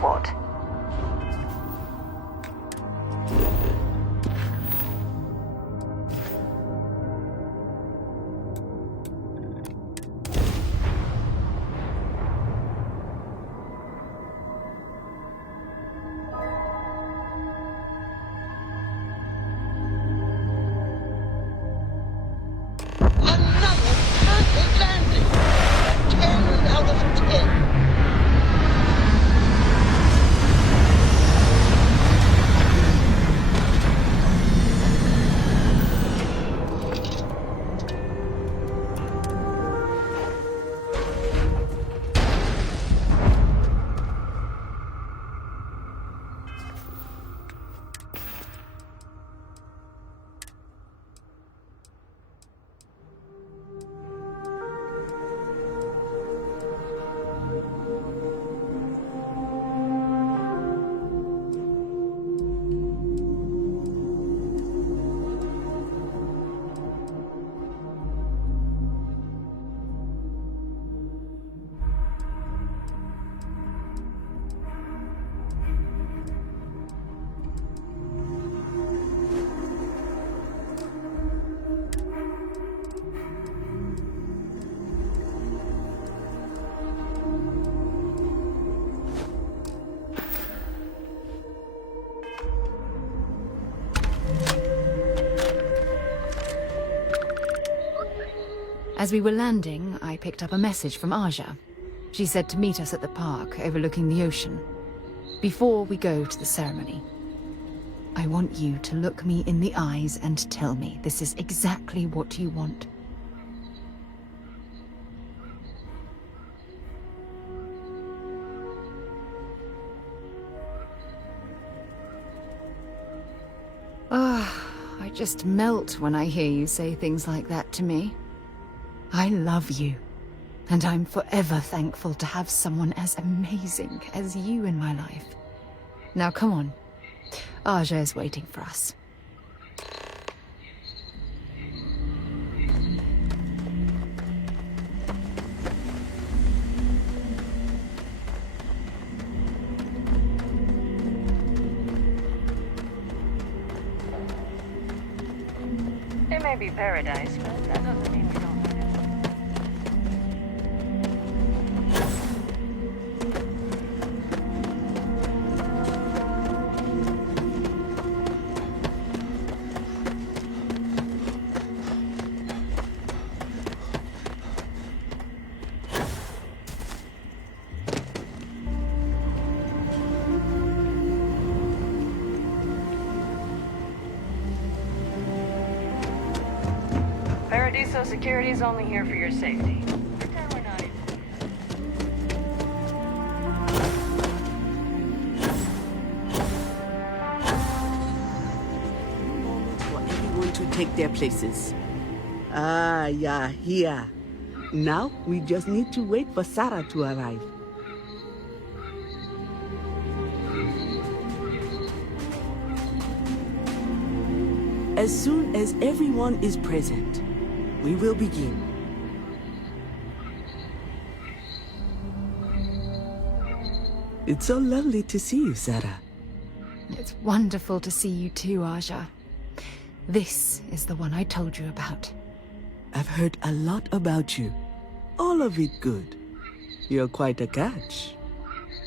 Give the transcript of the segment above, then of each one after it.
What? Another perfect landing! 10 out of 10! As we were landing, I picked up a message from Aja. She said to meet us at the park overlooking the ocean. Before we go to the ceremony, I want you to look me in the eyes and tell me this is exactly what you want. I just melt when I hear you say things like that to me. I love you, and I'm forever thankful to have someone as amazing as you in my life. Now come on, Aja is waiting for us. It may be paradise, but that doesn't mean we don't want it. Paradiso security is only here for your safety. Pretend we're not even. For everyone to take their places. Ah, yeah, here. Now we just need to wait for Sarah to arrive. As soon as everyone is present, we will begin. It's so lovely to see you, Sarah. It's wonderful to see you too, Aja. This is the one I told you about. I've heard a lot about you. All of it good. You're quite a catch.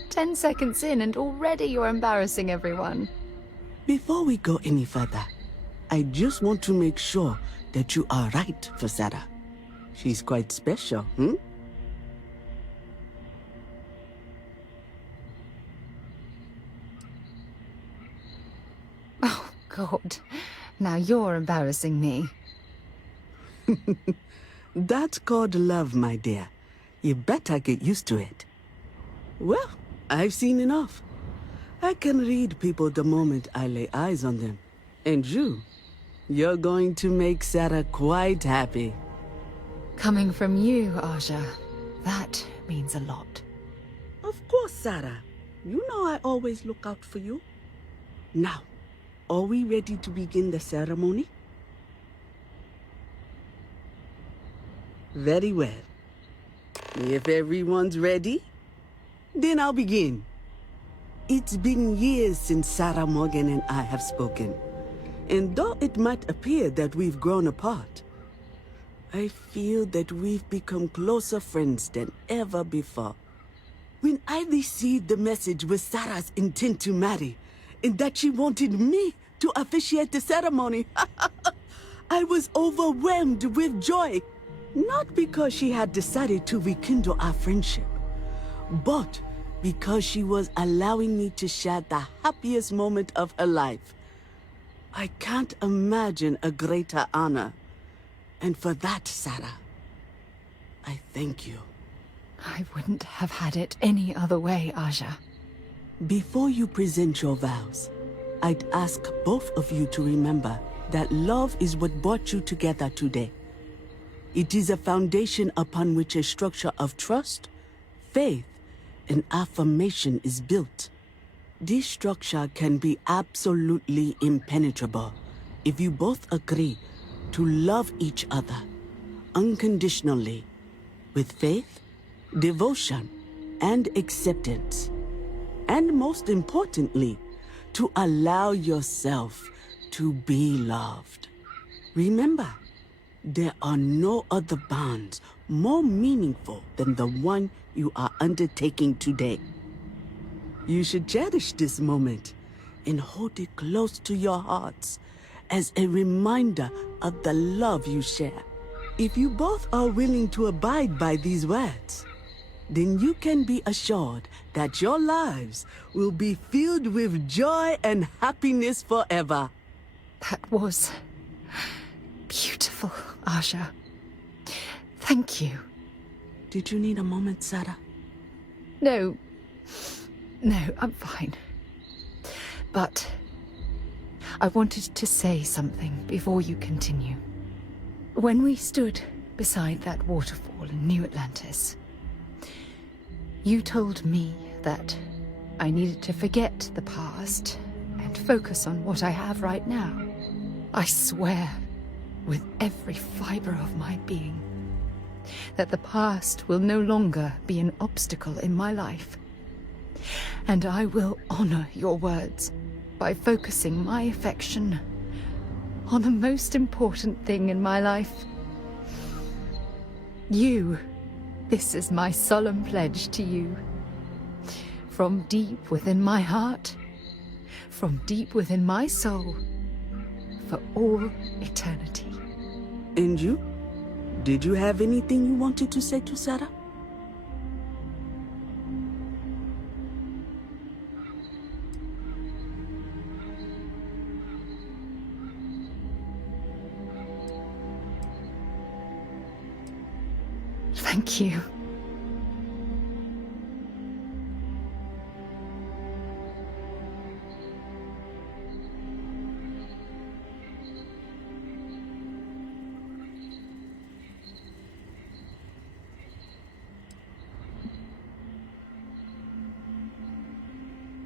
10 seconds in and already you're embarrassing everyone. Before we go any further, I just want to make sure that you are right for Sarah. She's quite special, hmm? Oh, God. Now you're embarrassing me. That's called love, my dear. You better get used to it. Well, I've seen enough. I can read people the moment I lay eyes on them. And you're going to make Sarah quite happy. Coming from you, Aja, that means a lot. Of course, Sarah. You know I always look out for you. Now, are we ready to begin the ceremony? Very well. If everyone's ready, then I'll begin. It's been years since Sarah Morgan and I have spoken. And though it might appear that we've grown apart, I feel that we've become closer friends than ever before. When I received the message with Sarah's intent to marry, and that she wanted me to officiate the ceremony, I was overwhelmed with joy. Not because she had decided to rekindle our friendship, but because she was allowing me to share the happiest moment of her life. I can't imagine a greater honor. And for that, Sarah, I thank you. I wouldn't have had it any other way, Aja. Before you present your vows, I'd ask both of you to remember that love is what brought you together today. It is a foundation upon which a structure of trust, faith, and affirmation is built. This structure can be absolutely impenetrable if you both agree to love each other unconditionally, with faith, devotion, and acceptance. And most importantly, to allow yourself to be loved. Remember, there are no other bonds more meaningful than the one you are undertaking today. You should cherish this moment and hold it close to your hearts as a reminder of the love you share. If you both are willing to abide by these words, then you can be assured that your lives will be filled with joy and happiness forever. That was beautiful, Aja. Thank you. Did you need a moment, Sarah? No, I'm fine. But I wanted to say something before you continue. When we stood beside that waterfall in New Atlantis, you told me that I needed to forget the past and focus on what I have right now. I swear, with every fiber of my being, that the past will no longer be an obstacle in my life. And I will honor your words by focusing my affection on the most important thing in my life. You. This is my solemn pledge to you. From deep within my heart, from deep within my soul, for all eternity. And you? Did you have anything you wanted to say to Sarah? Thank you.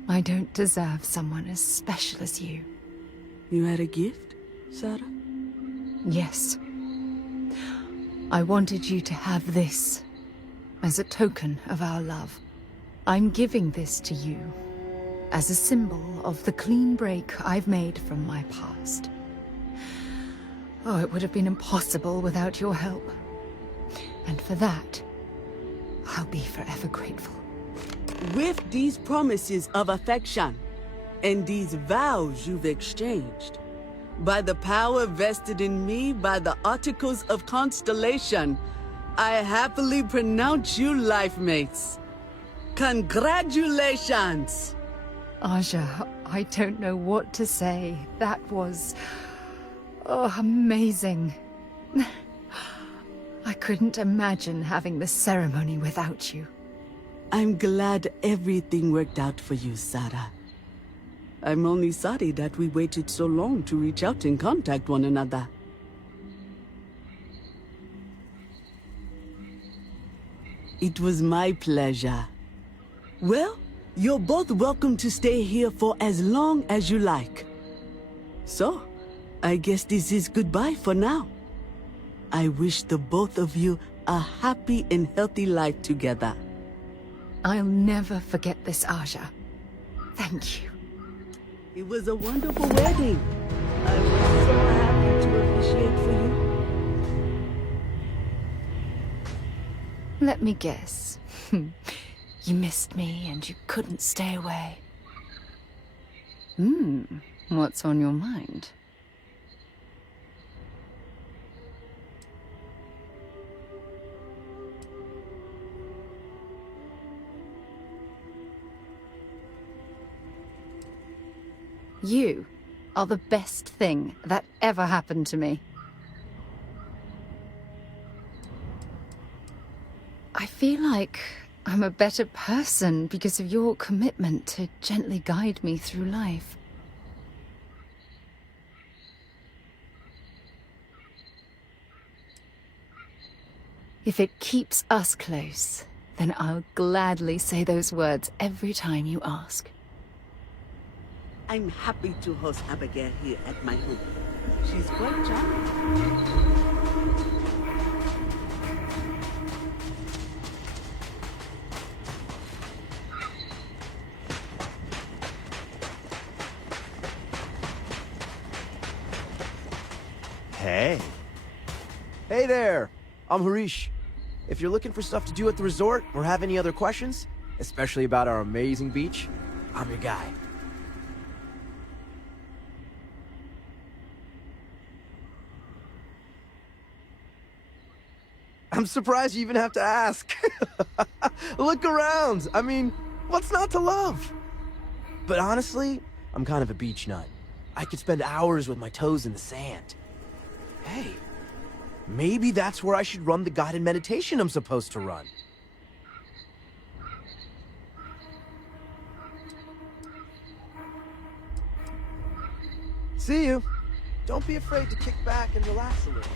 I don't deserve someone as special as you. You had a gift, Sarah? Yes. I wanted you to have this as a token of our love. I'm giving this to you as a symbol of the clean break I've made from my past. Oh, it would have been impossible without your help. And for that, I'll be forever grateful. With these promises of affection and these vows you've exchanged, by the power vested in me by the Articles of Constellation, I happily pronounce you life mates. Congratulations! Aja, I don't know what to say. That was... amazing. I couldn't imagine having the ceremony without you. I'm glad everything worked out for you, Sarah. I'm only sorry that we waited so long to reach out and contact one another. It was my pleasure. Well, you're both welcome to stay here for as long as you like. So, I guess this is goodbye for now. I wish the both of you a happy and healthy life together. I'll never forget this, Aja. Thank you. It was a wonderful wedding. I was so happy to officiate for you. Let me guess. You missed me and you couldn't stay away. What's on your mind? You are the best thing that ever happened to me. I feel like I'm a better person because of your commitment to gently guide me through life. If it keeps us close, then I'll gladly say those words every time you ask. I'm happy to host Abigail here at my home. She's quite charming. Hey. Hey there! I'm Harish. If you're looking for stuff to do at the resort, or have any other questions, especially about our amazing beach, I'm your guy. I'm surprised you even have to ask. Look around! I mean, what's not to love? But honestly, I'm kind of a beach nut. I could spend hours with my toes in the sand. Hey, maybe that's where I should run the guided meditation I'm supposed to run. See you. Don't be afraid to kick back and relax a little.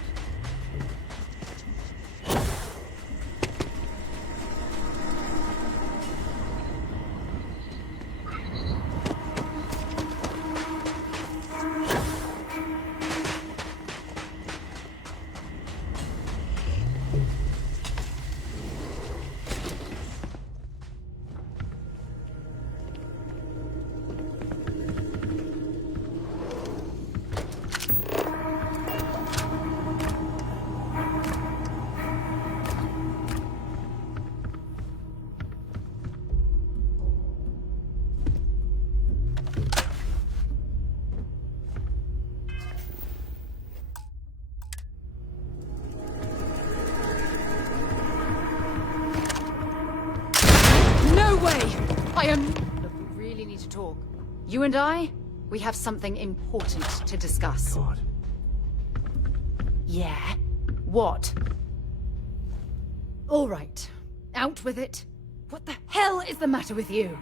Look, we really need to talk. You and I, we have something important to discuss. God. Yeah? What? All right. Out with it. What the hell is the matter with you?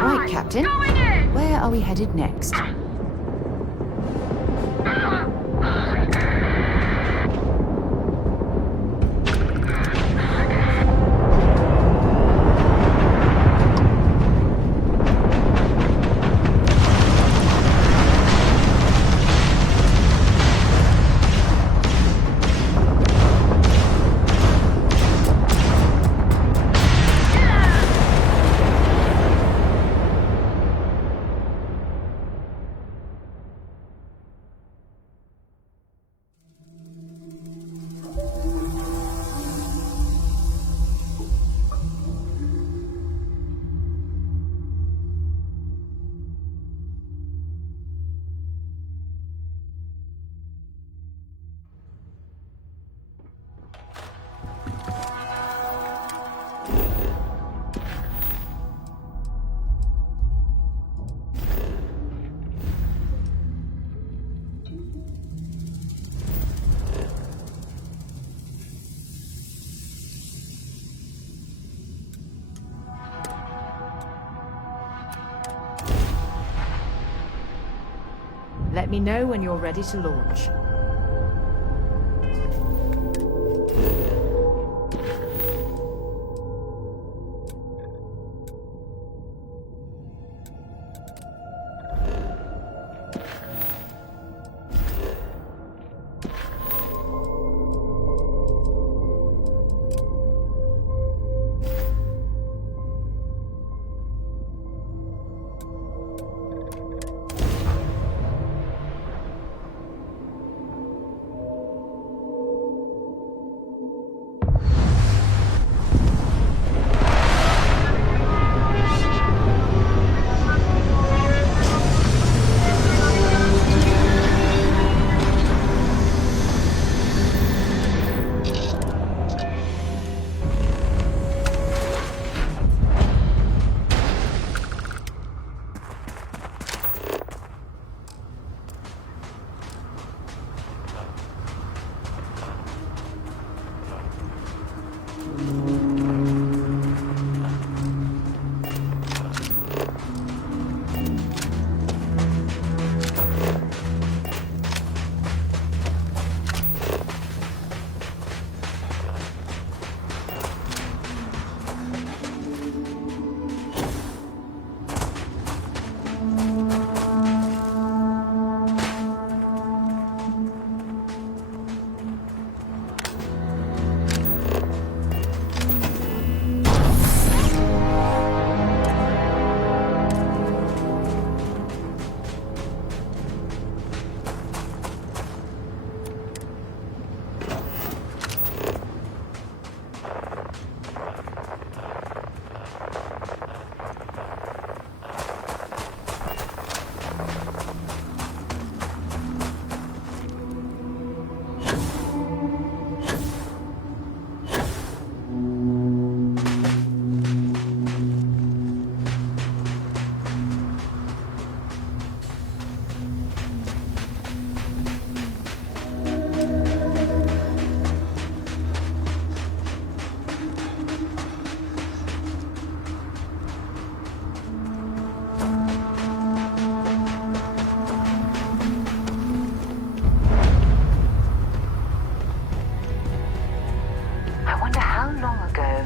Right, Captain. Where are we headed next? Let me know when you're ready to launch.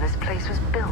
this place was built.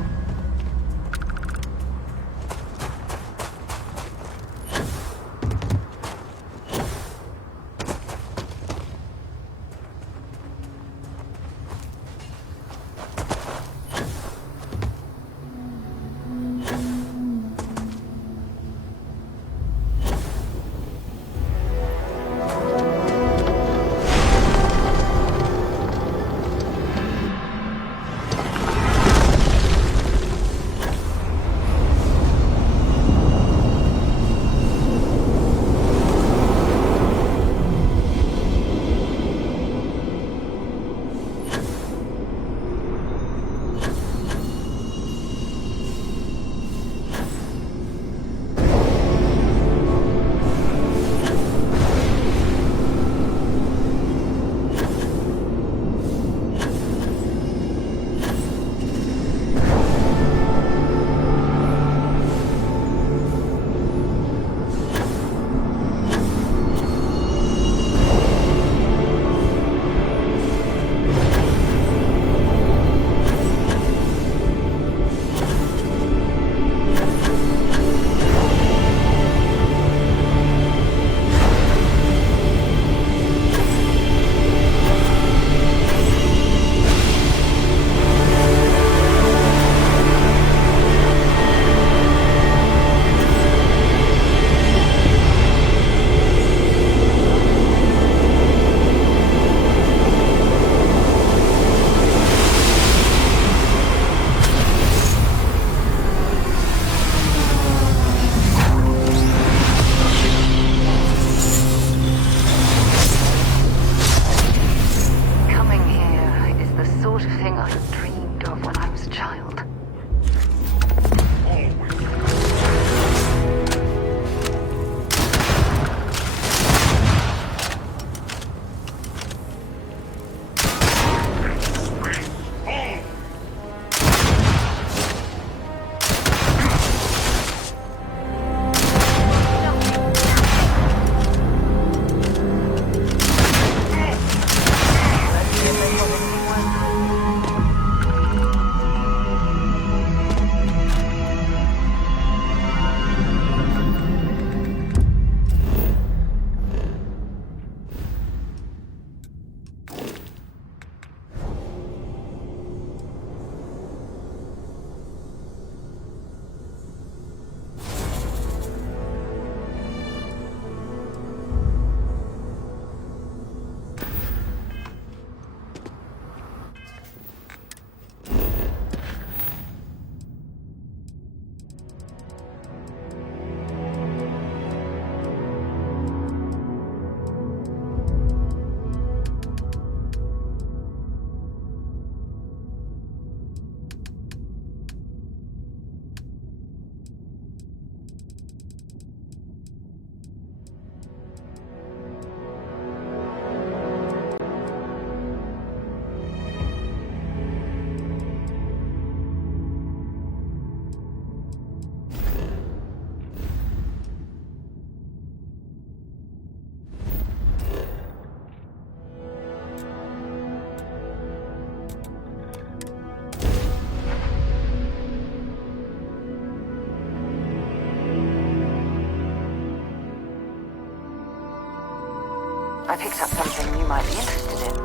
I picked up something you might be interested in.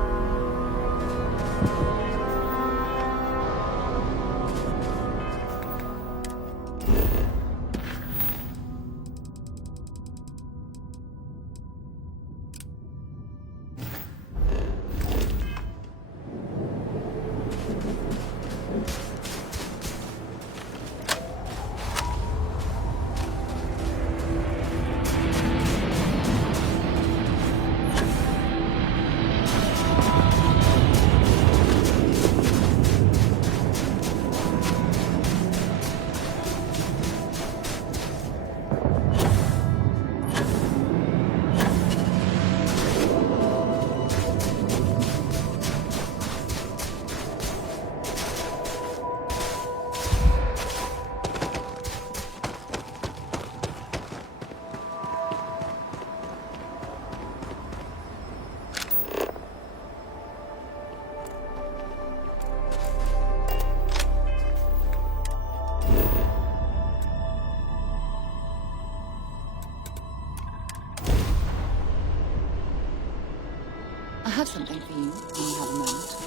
I have something for you when you have a moment.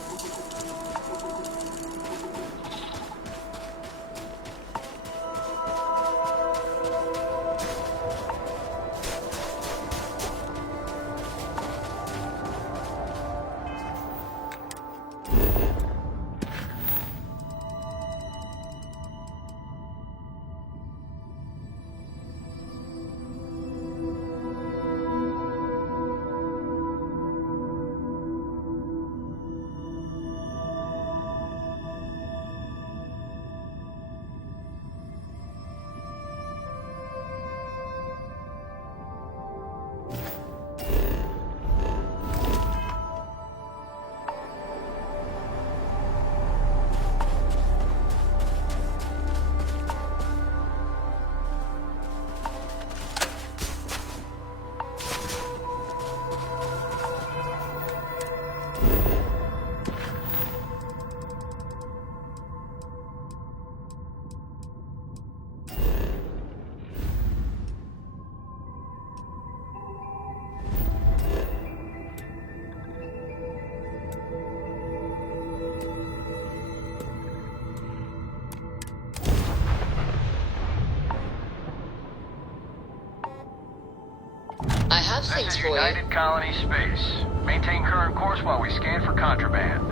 I have This things is for you. United Colony Space. Maintain current course while we scan for contraband.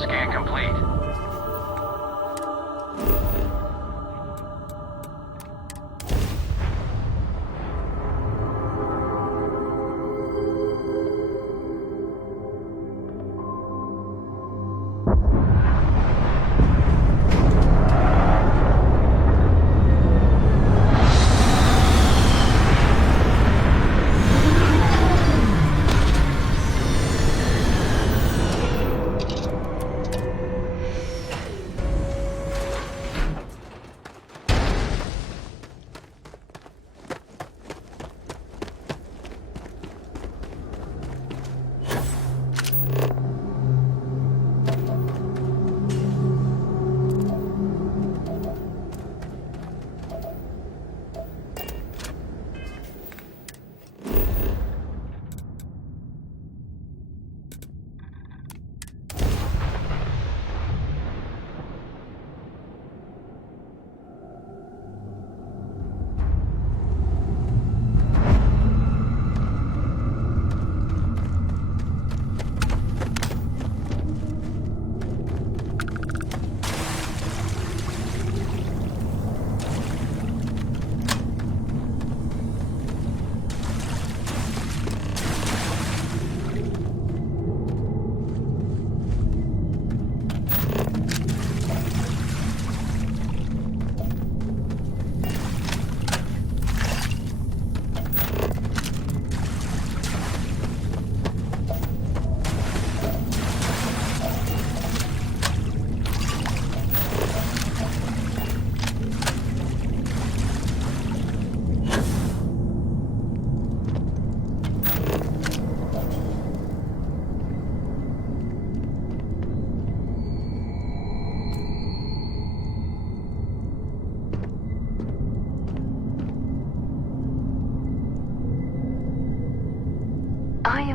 Scan complete.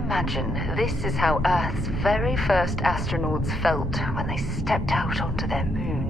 imagine this is how Earth's very first astronauts felt when they stepped out onto their moon.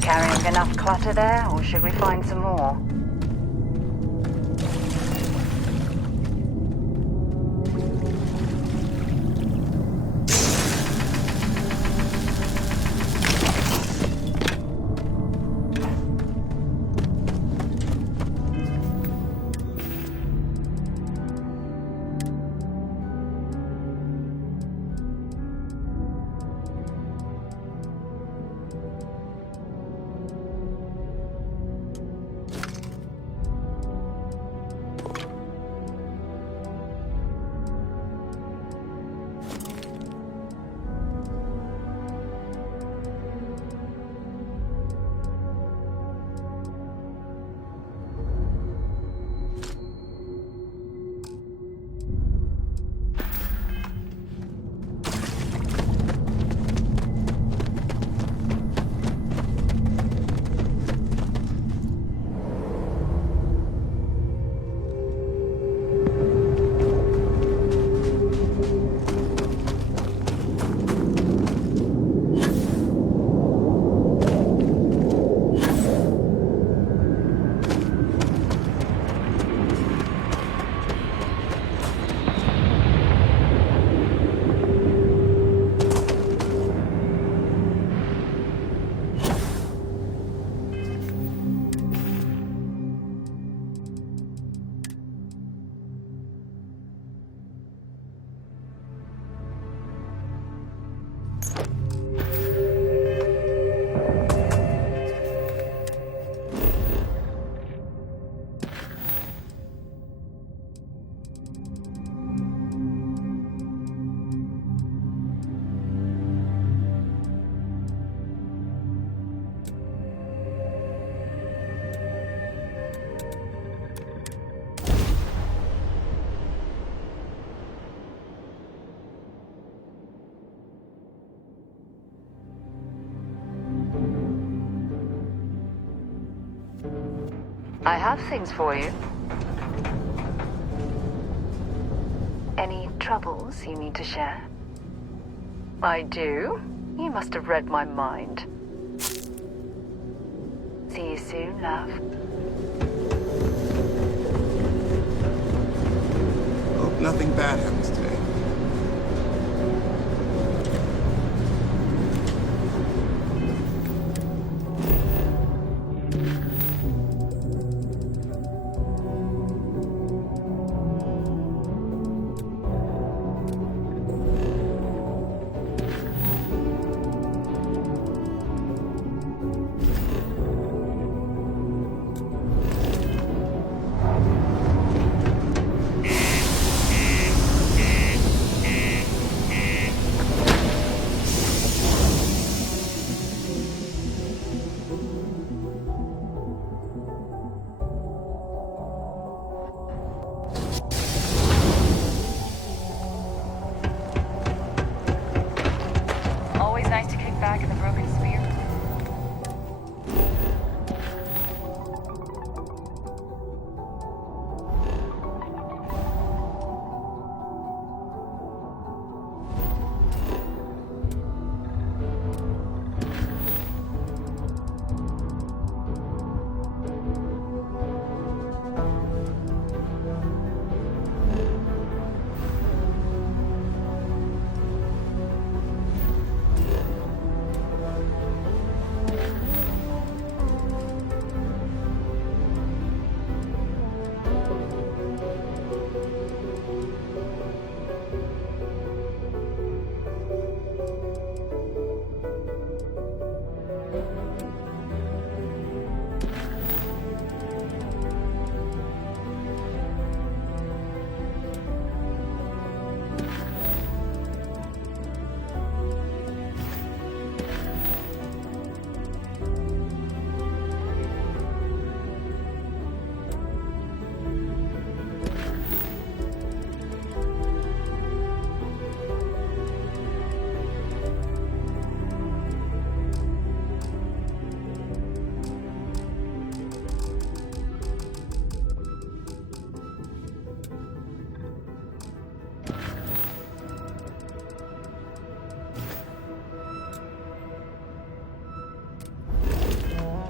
Carrying enough clutter there, or should we find some more? I have things for you. Any troubles you need to share? I do? You must have read my mind. See you soon, love. Hope nothing bad happens today. back in the broken sphere?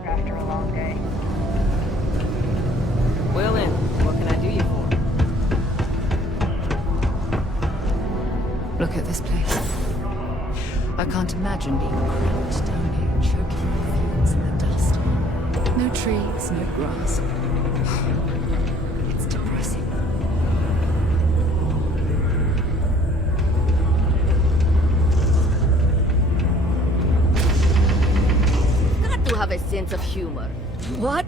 After a long day. Well then, what can I do you for? Look at this place. I can't imagine being cramped down here, choking on the fumes and the dust. No trees, no grass. It's depressing. Got to have a sense of humor. What?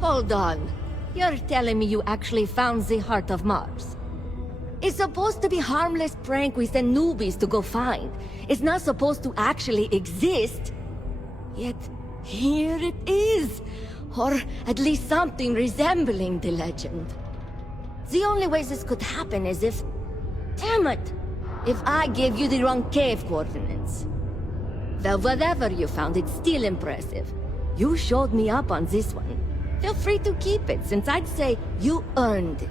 Hold on. You're telling me you actually found the heart of Mars? It's supposed to be harmless prank we send newbies to go find. It's not supposed to actually exist. Yet, here it is. Or at least something resembling the legend. The only way this could happen is if... Damn it! If I gave you the wrong cave coordinates. Well, whatever you found, it's still impressive. You showed me up on this one. Feel free to keep it, since I'd say you earned it.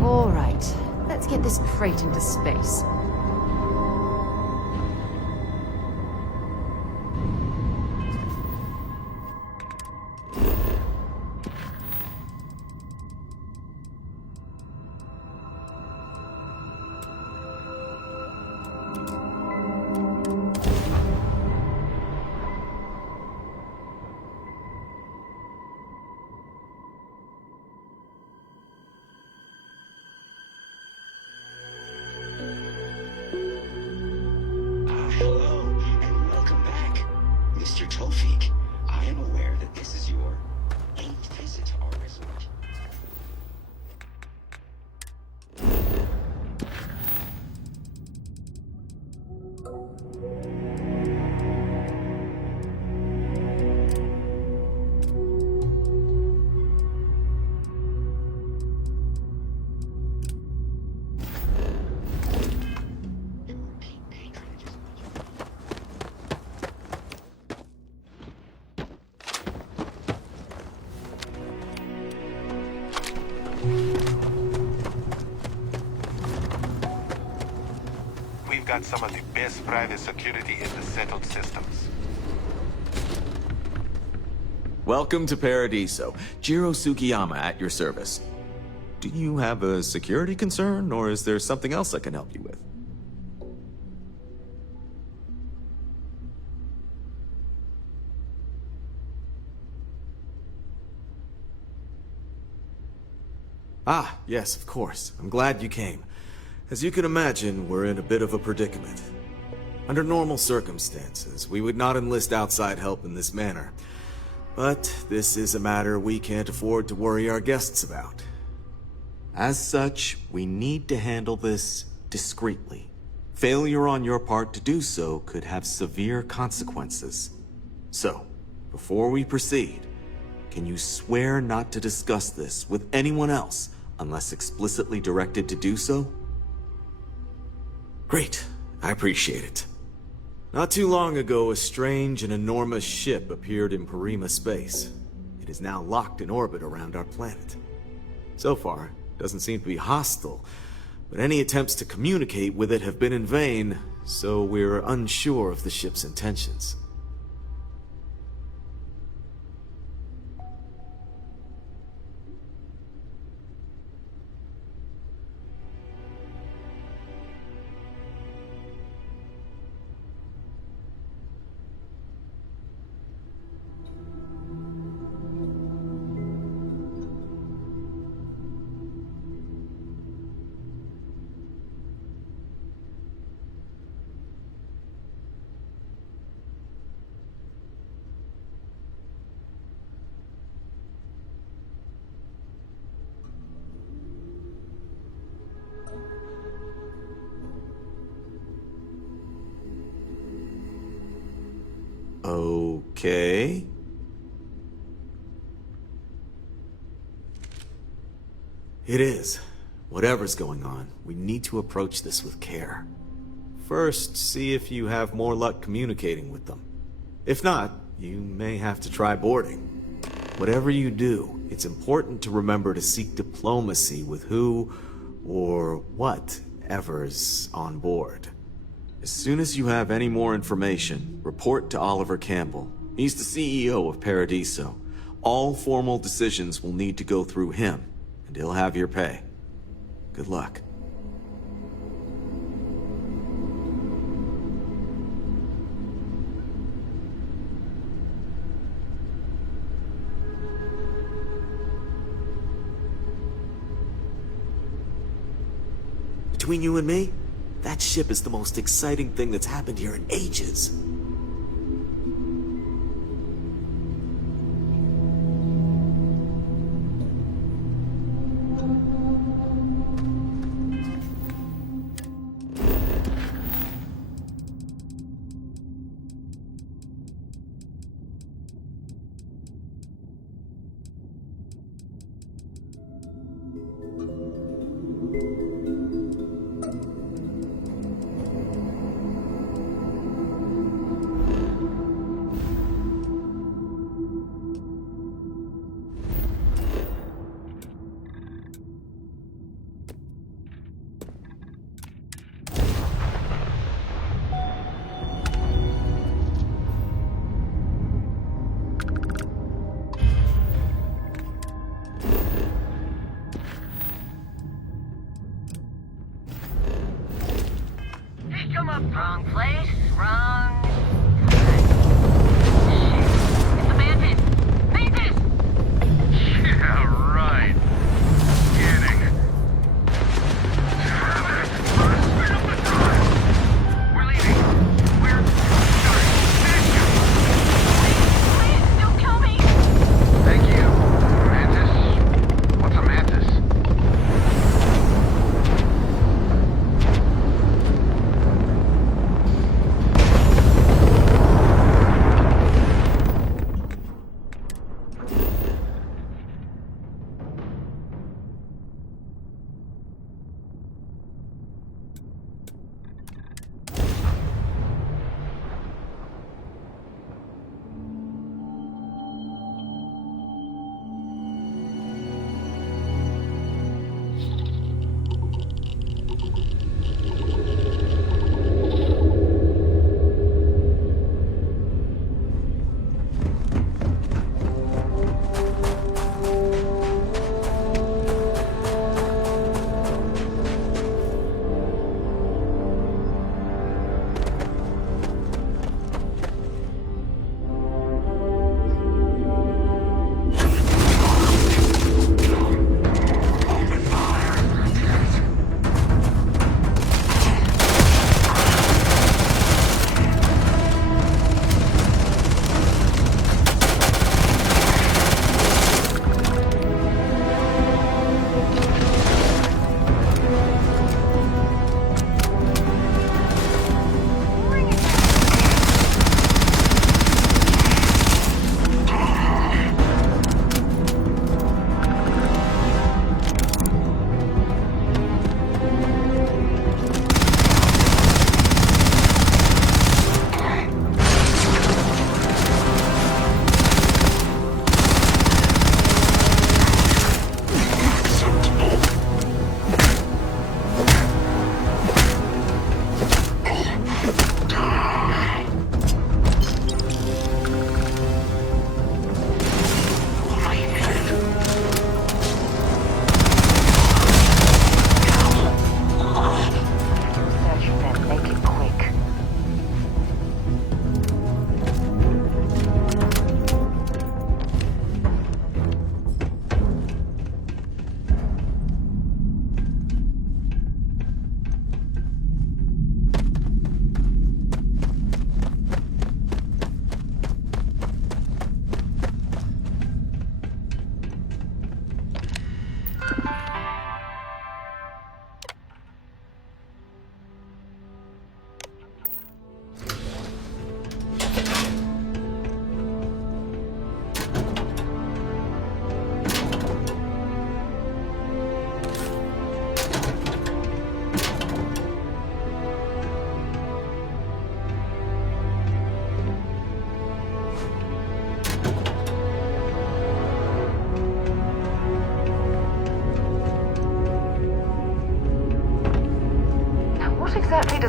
All right, let's get this crate into space. Hello, and welcome back. Mr. Tofik, I am aware that this is your 8th visit to our resort. We've got some of the best private security in the settled systems. Welcome to Paradiso. Jiro Sugiyama at your service. Do you have a security concern, or is there something else I can help you with? Ah, yes, of course. I'm glad you came. As you can imagine, we're in a bit of a predicament. Under normal circumstances, we would not enlist outside help in this manner. But this is a matter we can't afford to worry our guests about. As such, we need to handle this discreetly. Failure on your part to do so could have severe consequences. So, before we proceed, can you swear not to discuss this with anyone else unless explicitly directed to do so? Great. I appreciate it. Not too long ago, a strange and enormous ship appeared in Parima space. It is now locked in orbit around our planet. So far, it doesn't seem to be hostile, but any attempts to communicate with it have been in vain, so we're unsure of the ship's intentions. Okay. It is. Whatever's going on, we need to approach this with care. First, see if you have more luck communicating with them. If not, you may have to try boarding. Whatever you do, it's important to remember to seek diplomacy with who or whatever's on board. As soon as you have any more information, report to Oliver Campbell. He's the CEO of Paradiso. All formal decisions will need to go through him, and he'll have your pay. Good luck. Between you and me, that ship is the most exciting thing that's happened here in ages.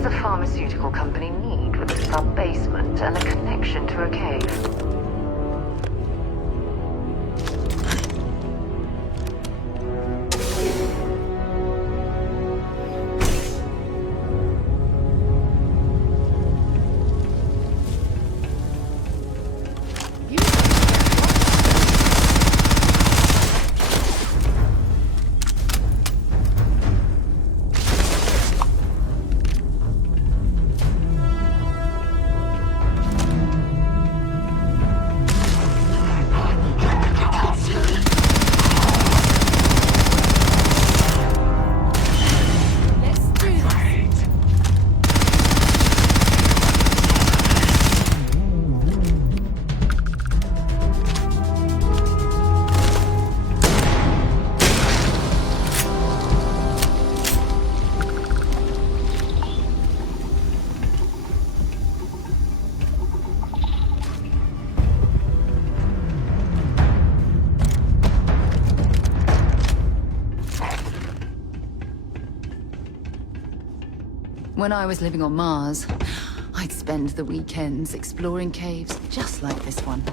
does a pharmaceutical company need with a sub-basement and a connection to a cave? When I was living on Mars, I'd spend the weekends exploring caves just like this one.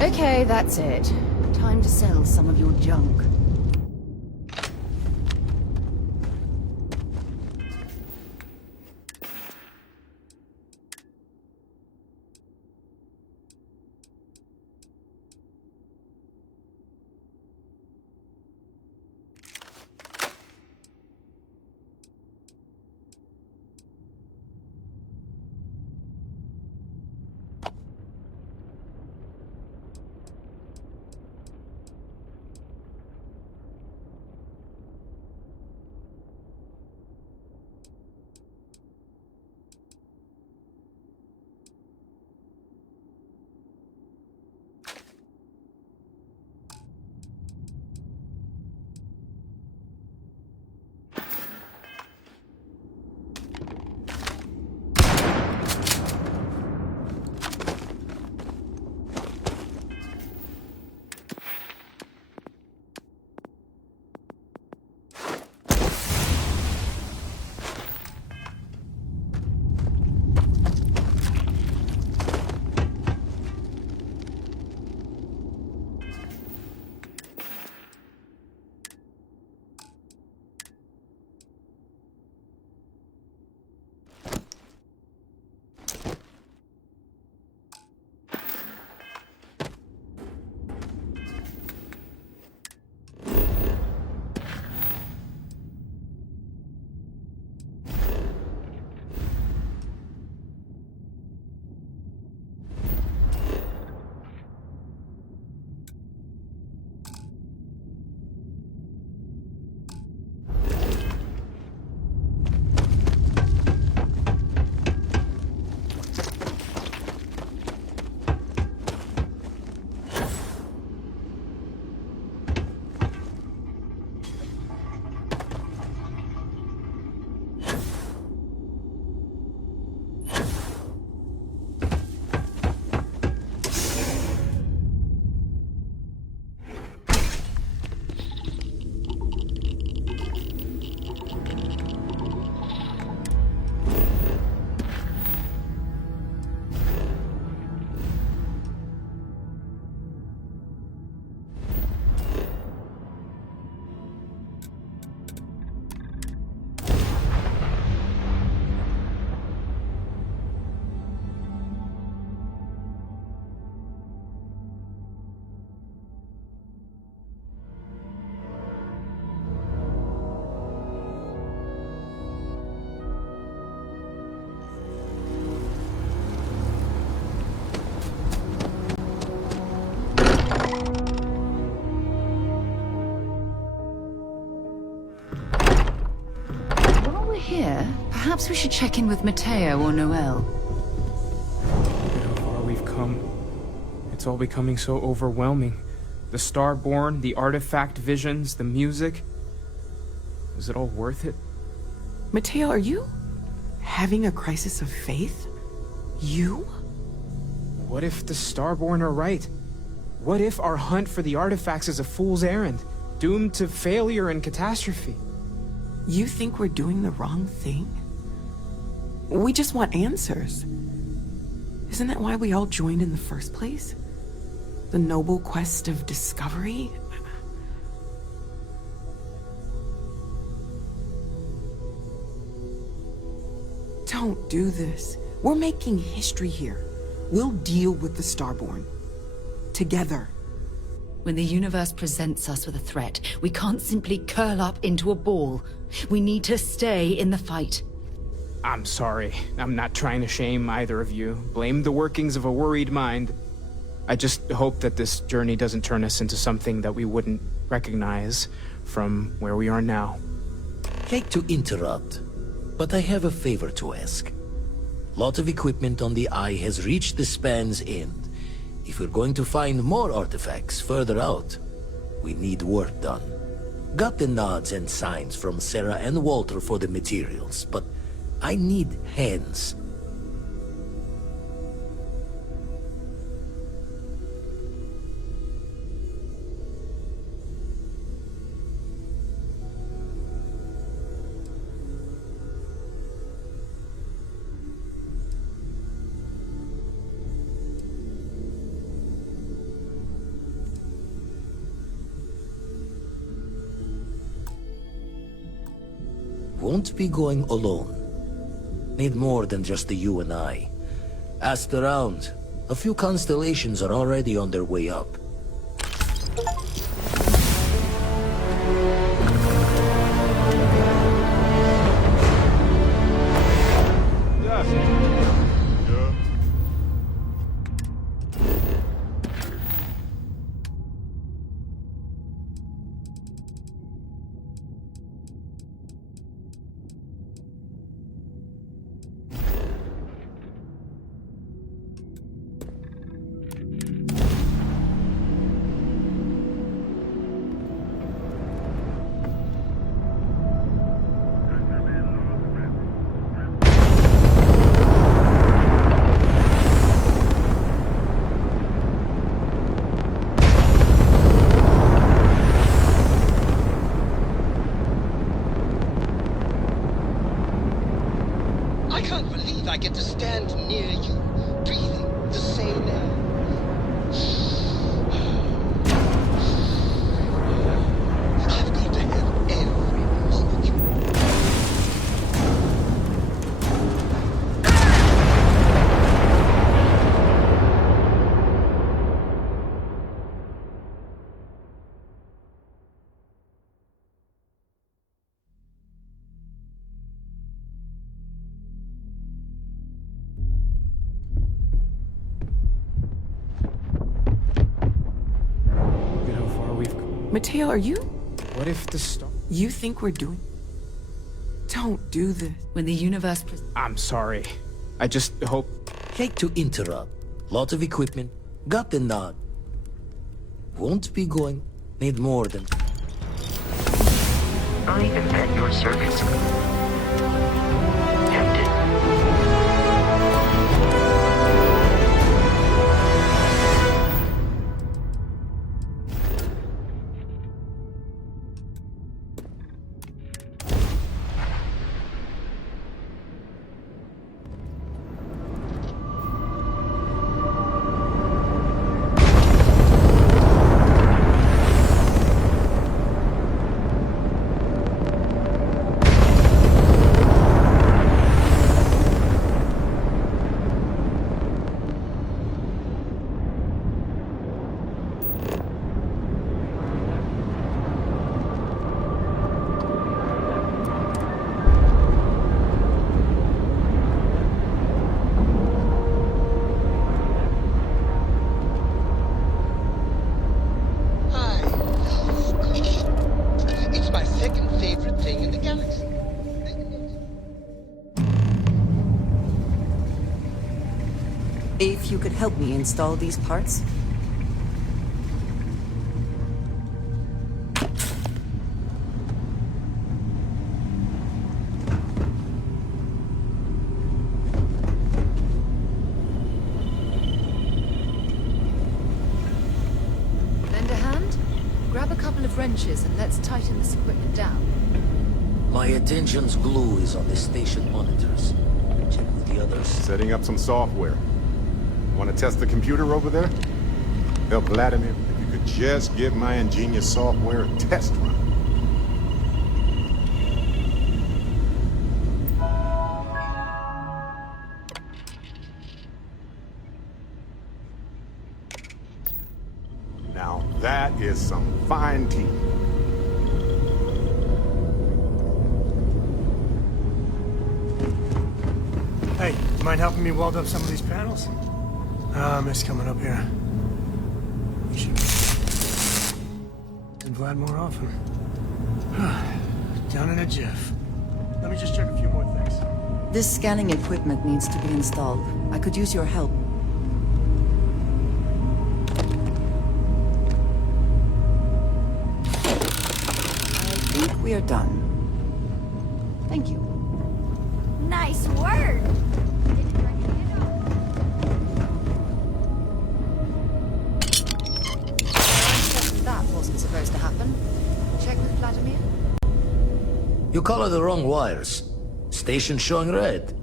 Okay, that's it. Time to sell some of your junk. Perhaps we should check in with Matteo or Noel. Look at how far we've come. It's all becoming so overwhelming. The Starborn, the artifact visions, the music. Was it all worth it? Matteo, are you having a crisis of faith? You? What if the Starborn are right? What if our hunt for the artifacts is a fool's errand, doomed to failure and catastrophe? You think we're doing the wrong thing? We just want answers. Isn't that why we all joined in the first place? The noble quest of discovery? Don't do this. We're making history here. We'll deal with the Starborn. Together. When the universe presents us with a threat, we can't simply curl up into a ball. We need to stay in the fight. I'm sorry. I'm not trying to shame either of you. Blame the workings of a worried mind. I just hope that this journey doesn't turn us into something that we wouldn't recognize from where we are now. Hate to interrupt, but I have a favor to ask. Lot of equipment on the Eye has reached the span's end. If we're going to find more artifacts further out, we need work done. Got the nods and signs from Sarah and Walter for the materials, but I need hands. Won't be going alone. Need more than just the you and I. Asked around. A few constellations are already on their way up. I can't believe I get to stand near you, breathing the same air. I've got to have every molecule. Matteo, are you? What if the star... You think we're doing... Don't do this. When the universe... I'm sorry. I just hope... Hate to interrupt. Lot of equipment. Got the nod. Won't be going... Need more than... I am at your service. Tempted. you could help me install these parts? Lend a hand? Grab a couple of wrenches and let's tighten this equipment down. My attention's glue is on the station monitors. Check with the others. Setting up some software. Want to test the computer over there? Help Vladimir, if you could just give my ingenious software a test run. Now that is some fine team. Hey, you mind helping me weld up some of these panels? I miss coming up here. We should and Vlad more often. Down in a jiff. Let me just check a few more things. This scanning equipment needs to be installed. I could use your help. I think we are done. Thank you. Nice work! That wasn't supposed to happen. Check with Vladimir. You color the wrong wires. Station showing red.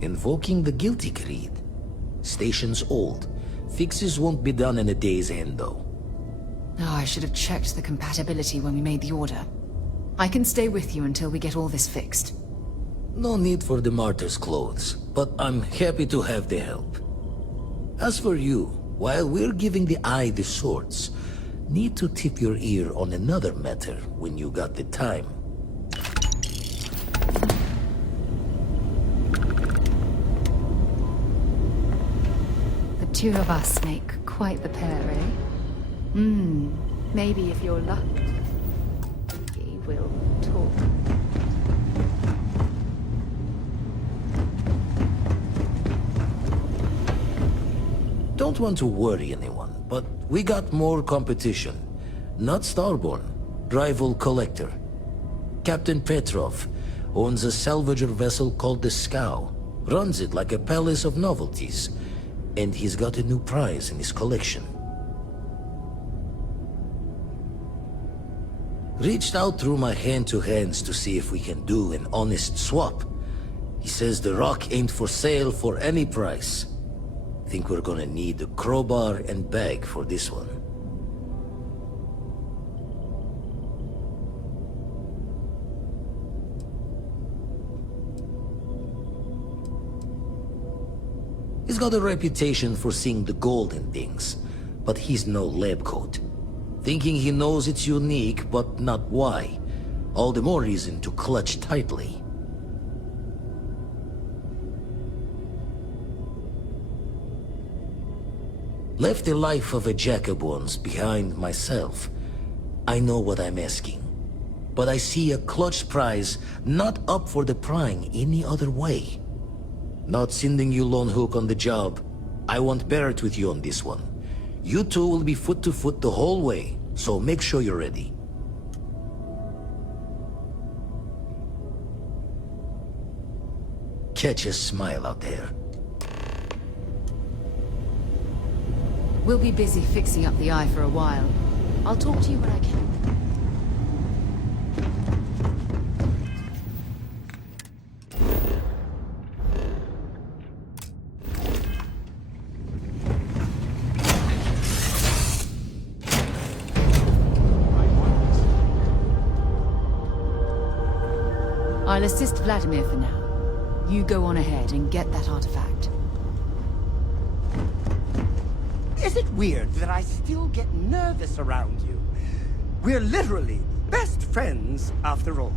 Invoking the guilty creed. Station's old. Fixes won't be done in a day's end, though. Oh, I should have checked the compatibility when we made the order. I can stay with you until we get all this fixed. No need for the martyr's clothes, but I'm happy to have the help. As for you, while we're giving the eye the swords, need to tip your ear on another matter when you got the time. The two of us make quite the pair, eh? Maybe if you're lucky, we'll talk. Don't want to worry anyone, but we got more competition. Not Starborn, rival collector. Captain Petrov owns a salvager vessel called the Scow. Runs it like a palace of novelties. And he's got a new prize in his collection. Reached out through my hand-to-hands to see if we can do an honest swap. He says the rock ain't for sale for any price. Think we're gonna need a crowbar and bag for this one. He's got a reputation for seeing the gold in things, but he's no lab coat. Thinking he knows it's unique, but not why. All the more reason to clutch tightly. Left the life of a jackabones behind myself. I know what I'm asking. But I see a clutch prize not up for the prying any other way. Not sending you lone hook on the job. I won't bear it with you on this one. You two will be foot to foot the whole way, so make sure you're ready. Catch a smile out there. We'll be busy fixing up the eye for a while. I'll talk to you when I can. I'll assist Vladimir for now. You go on ahead and get that artifact. Is it weird that I still get nervous around you? We're literally best friends after all.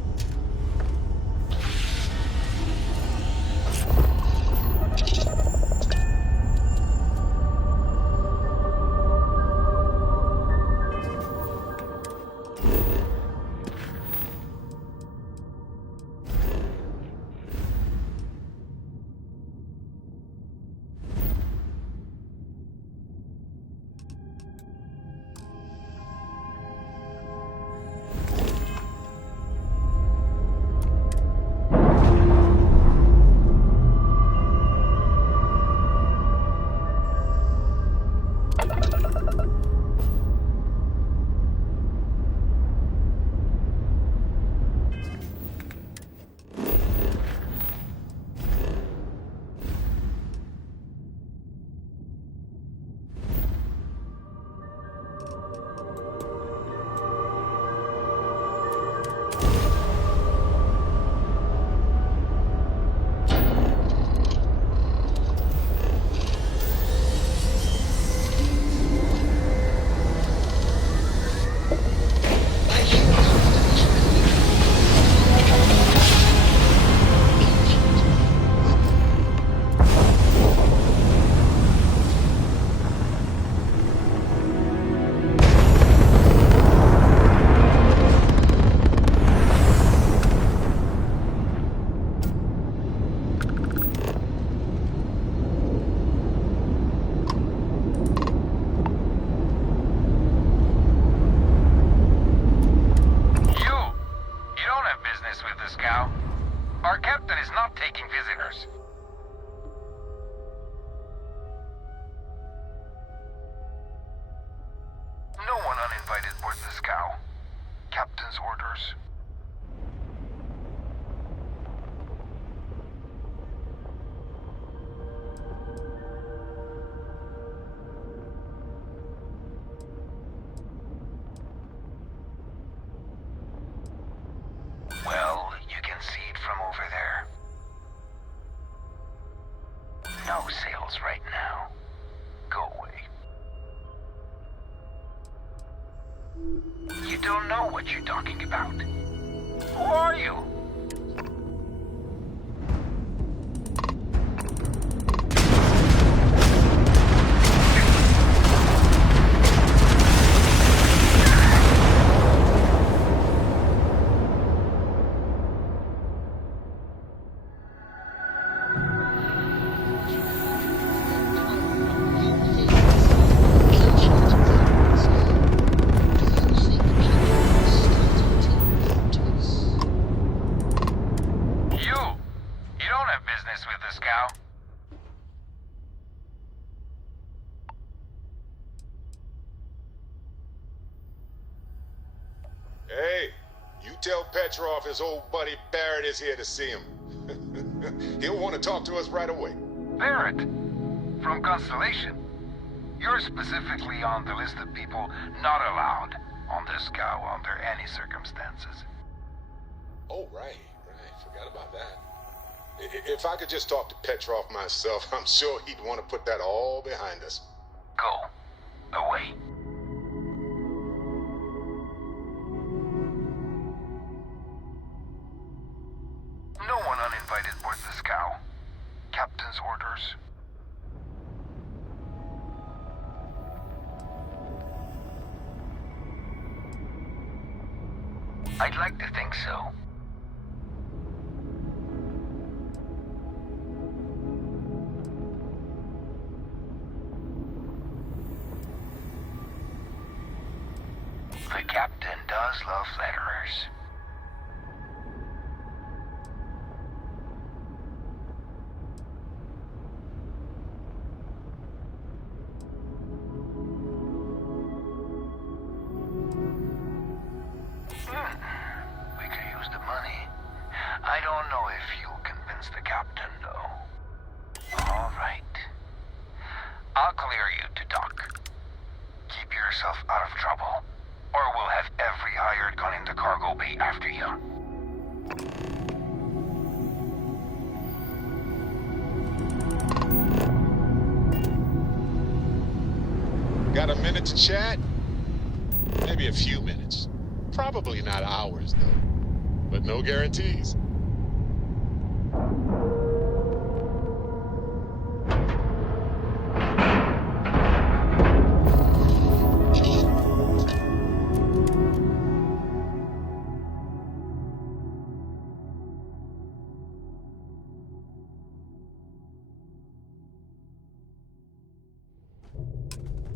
the scow. Our captain is not taking visitors. No one uninvited board the scow. Captain's orders. Well, you can see it from over there. No sails right now. Go away. You don't know what you're talking about. Who are you? Hey, you tell Petrov his old buddy Barrett is here to see him. He'll want to talk to us right away. Barrett, from Constellation. You're specifically on the list of people not allowed on the scow under any circumstances. Oh, right. Forgot about that. If I could just talk to Petrov myself, I'm sure he'd want to put that all behind us. Go. Away. No one uninvited board the scow. Captain's orders. I'd like to think so. The captain does love letterers. We could use the money. I don't know if you'll convince the captain, though. All right. I'll clear you to dock. Keep yourself out of trouble, or we'll have every hired gun in the cargo bay after you. Got a minute to chat? Maybe a few minutes. Probably not hours, though. But no guarantees.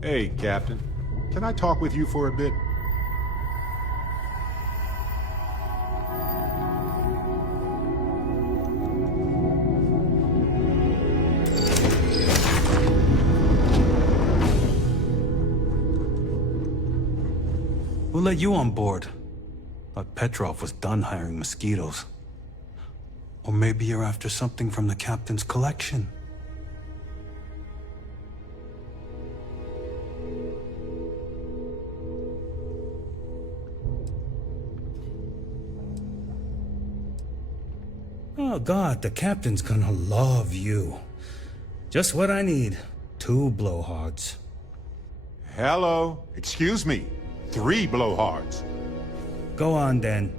Hey, Captain. Can I talk with you for a bit? We'll let you on board. Thought Petrov was done hiring mosquitoes. Or maybe you're after something from the captain's collection. Oh God, the captain's gonna love you. Just what I need. 2 blowhards. Hello. Excuse me. 3 blowhards. Go on, then.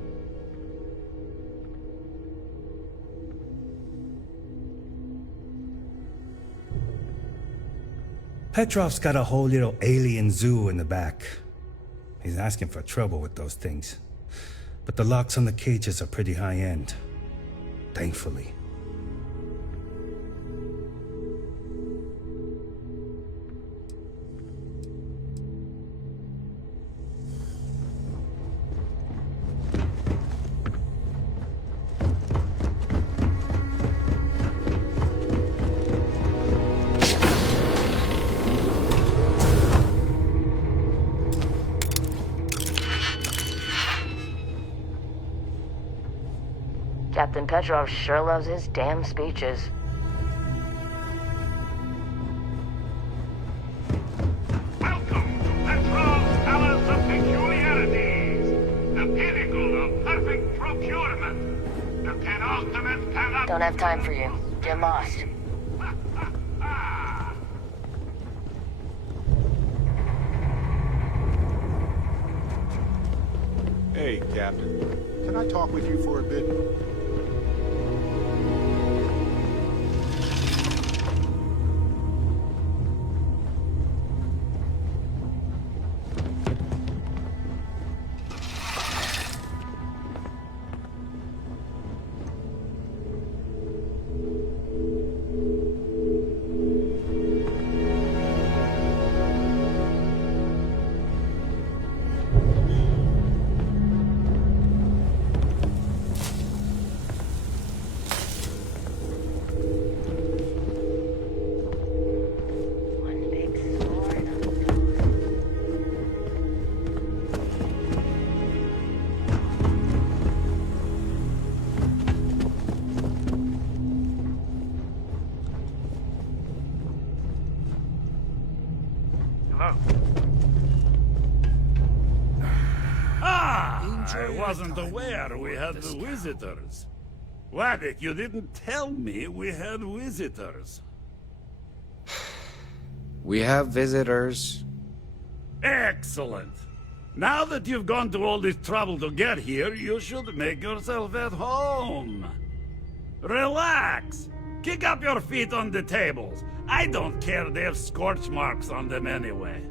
Petrov's got a whole little alien zoo in the back. He's asking for trouble with those things. But the locks on the cages are pretty high-end. Thankfully. Captain Petrov sure loves his damn speeches. Welcome to Petrov's Palace of Peculiarities, the pinnacle of perfect procurement, the penultimate Don't have time for you. Get lost. Hey, Captain. Can I talk with you for a bit? I wasn't aware we had the visitors. Waddick, you didn't tell me we had visitors. We have visitors. Excellent. Now that you've gone to all this trouble to get here, you should make yourself at home. Relax. Kick up your feet on the tables. I don't care they have scorch marks on them anyway.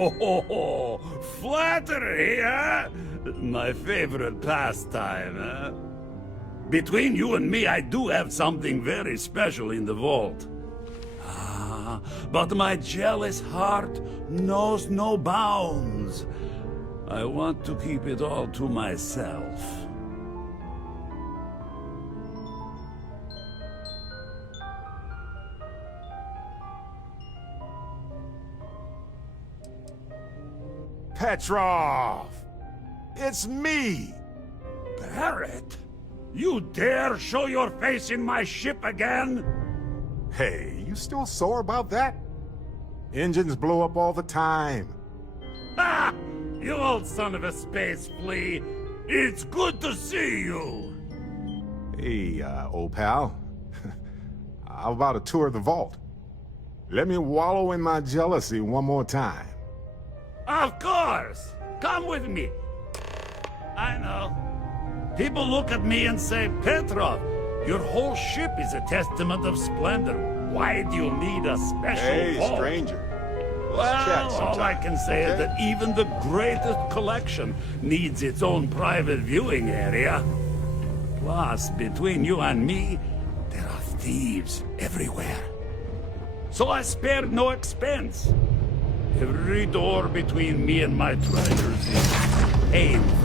Oh, flattery, huh? My favorite pastime, huh? Between you and me, I do have something very special in the vault. Ah, but my jealous heart knows no bounds. I want to keep it all to myself. Petrov! It's me! Barrett? You dare show your face in my ship again? Hey, you still sore about that? Engines blow up all the time. Ha! You old son of a space flea! It's good to see you! Hey, old pal. How about a tour of the vault? Let me wallow in my jealousy one more time. Of course! Come with me. I know. People look at me and say, Petrov, your whole ship is a testament of splendor. Why do you need a special vault? Stranger. Well, all I can say is that even the greatest collection needs its own private viewing area. Plus, between you and me, there are thieves everywhere. So I spared no expense. Every door between me and my treasures is painful.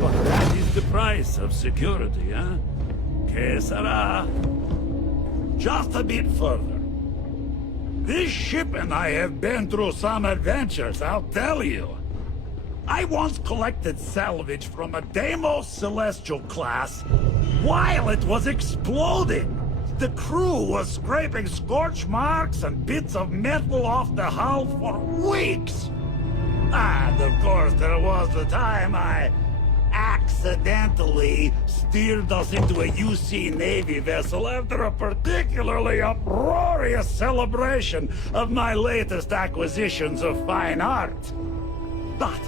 But that is the price of security, huh? Que sera? Just a bit further. This ship and I have been through some adventures, I'll tell you. I once collected salvage from a Deimos Celestial class while it was exploding. The crew was scraping scorch marks and bits of metal off the hull for weeks. And of course, there was the time I accidentally steered us into a UC Navy vessel after a particularly uproarious celebration of my latest acquisitions of fine art. But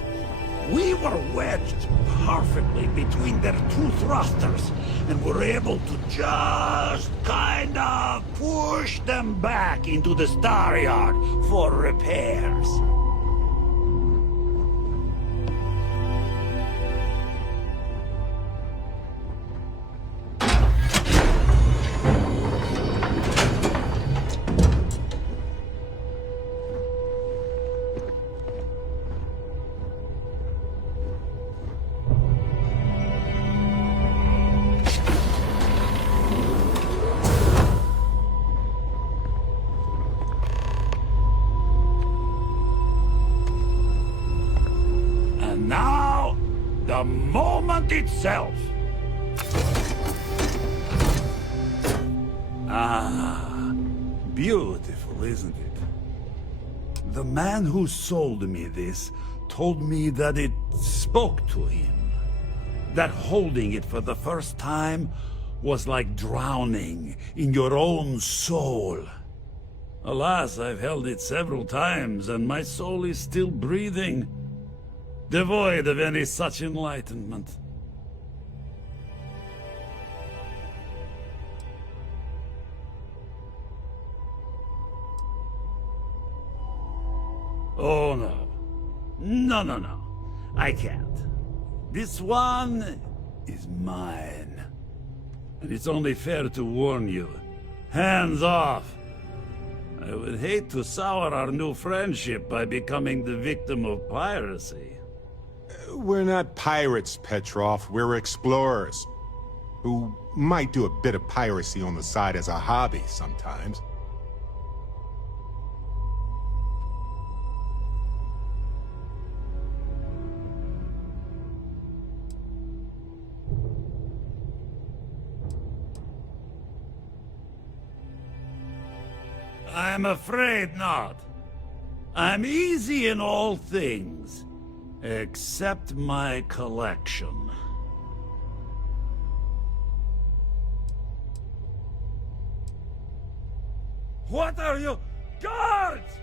we were wedged perfectly between their two thrusters and were able to just kind of push them back into the star yard for repairs. itself. Ah, beautiful, isn't it? The man who sold me this told me that it spoke to him. That holding it for the first time was like drowning in your own soul. Alas, I've held it several times, and my soul is still breathing, devoid of any such enlightenment. Oh, no. No. I can't. This one is mine. And it's only fair to warn you. Hands off! I would hate to sour our new friendship by becoming the victim of piracy. We're not pirates, Petrov. We're explorers. Who might do a bit of piracy on the side as a hobby sometimes. I'm afraid not. I'm easy in all things, except my collection. What are you? Guards!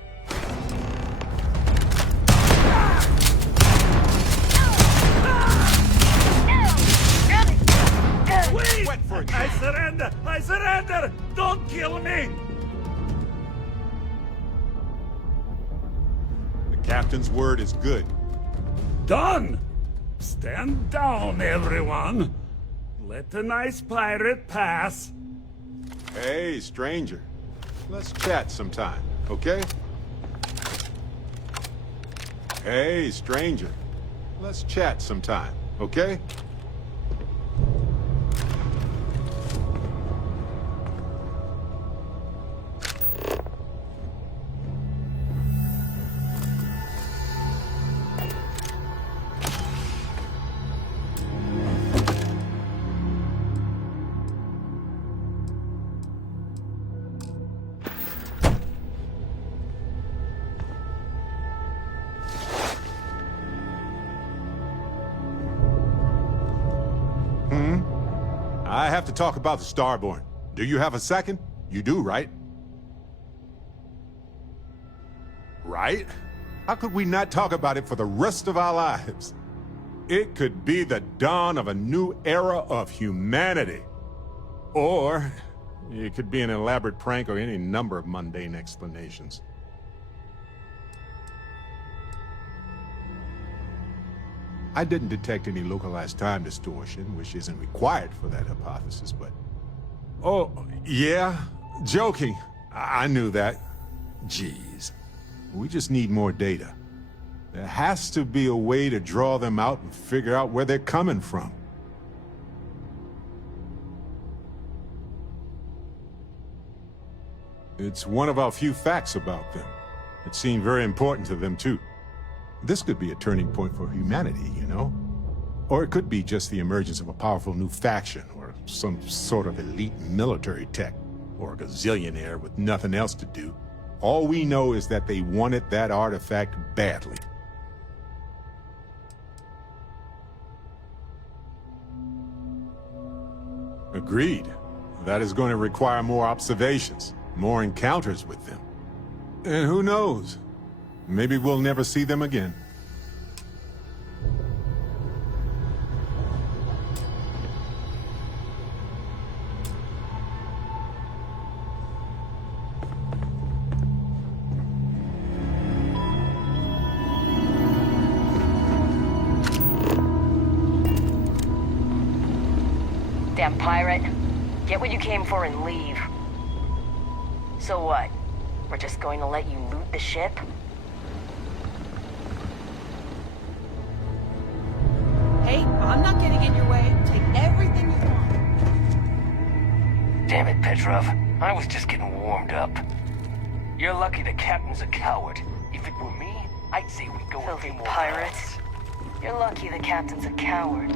Wait! I surrender! I surrender! Don't kill me! Captain's word is good. Done! Stand down, everyone. Let the nice pirate pass. Hey, stranger. Let's chat sometime, okay? Hey, stranger. Let's chat sometime, okay? I have to talk about the Starborn. Do you have a second? You do, right? Right? How could we not talk about it for the rest of our lives? It could be the dawn of a new era of humanity. Or it could be an elaborate prank or any number of mundane explanations. I didn't detect any localized time distortion, which isn't required for that hypothesis, but... Oh, yeah? Joking. I knew that. Jeez. We just need more data. There has to be a way to draw them out and figure out where they're coming from. It's one of our few facts about them. It seemed very important to them, too. This could be a turning point for humanity, you know? Or it could be just the emergence of a powerful new faction, or some sort of elite military tech, or a gazillionaire with nothing else to do. All we know is that they wanted that artifact badly. Agreed. That is going to require more observations, more encounters with them. And who knows? Maybe we'll never see them again. Damn pirate. Get what you came for and leave. So what? We're just going to let you loot the ship? Hey, I'm not getting in your way. Take everything you want. Damn it, Petrov. I was just getting warmed up. You're lucky the captain's a coward. If it were me, I'd say we go a few more pirates. You're lucky the captain's a coward.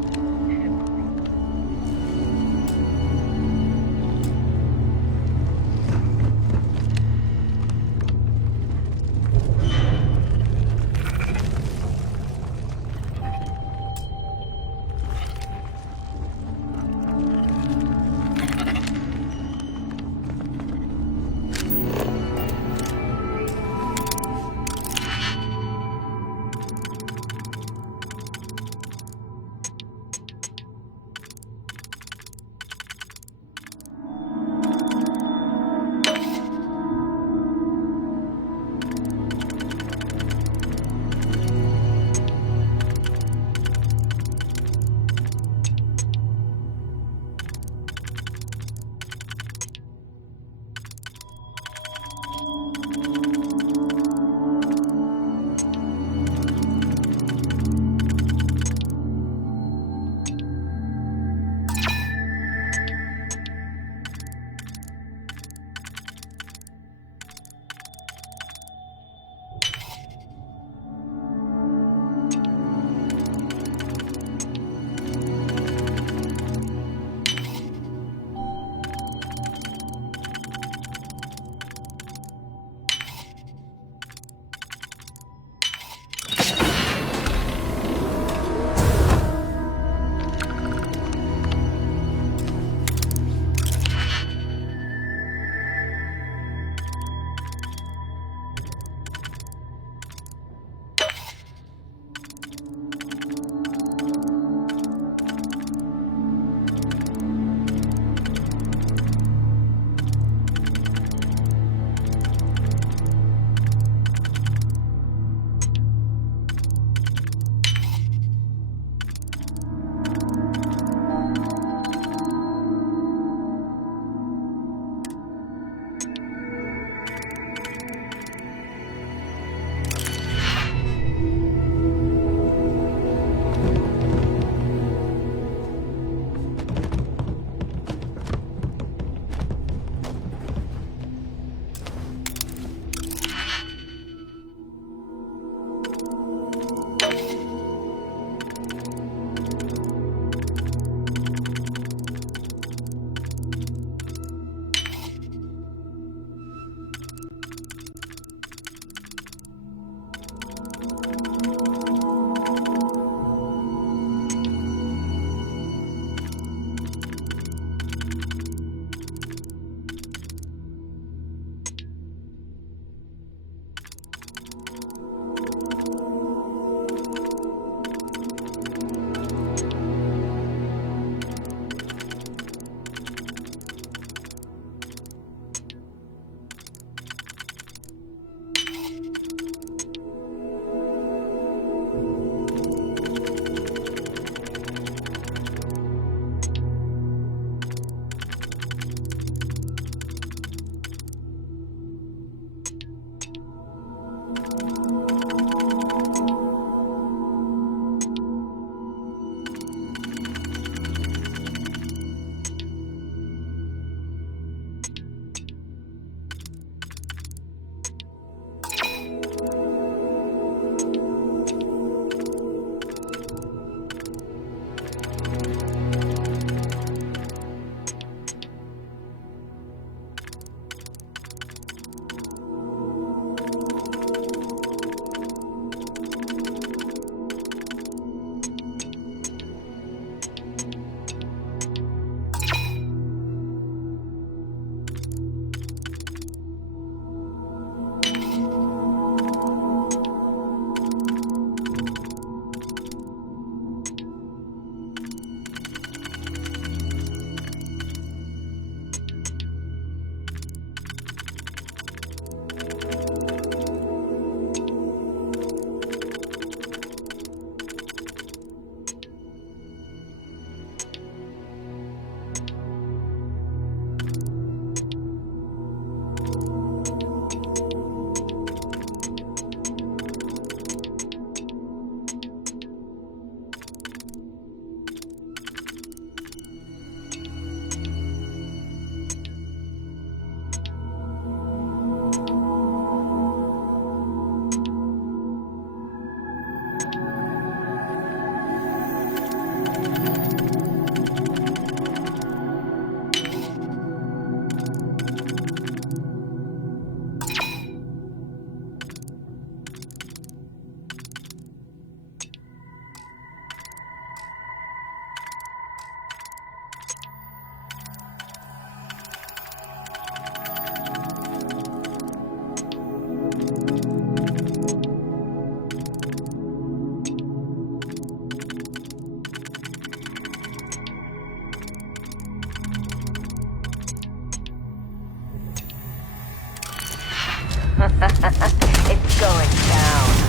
It's going down.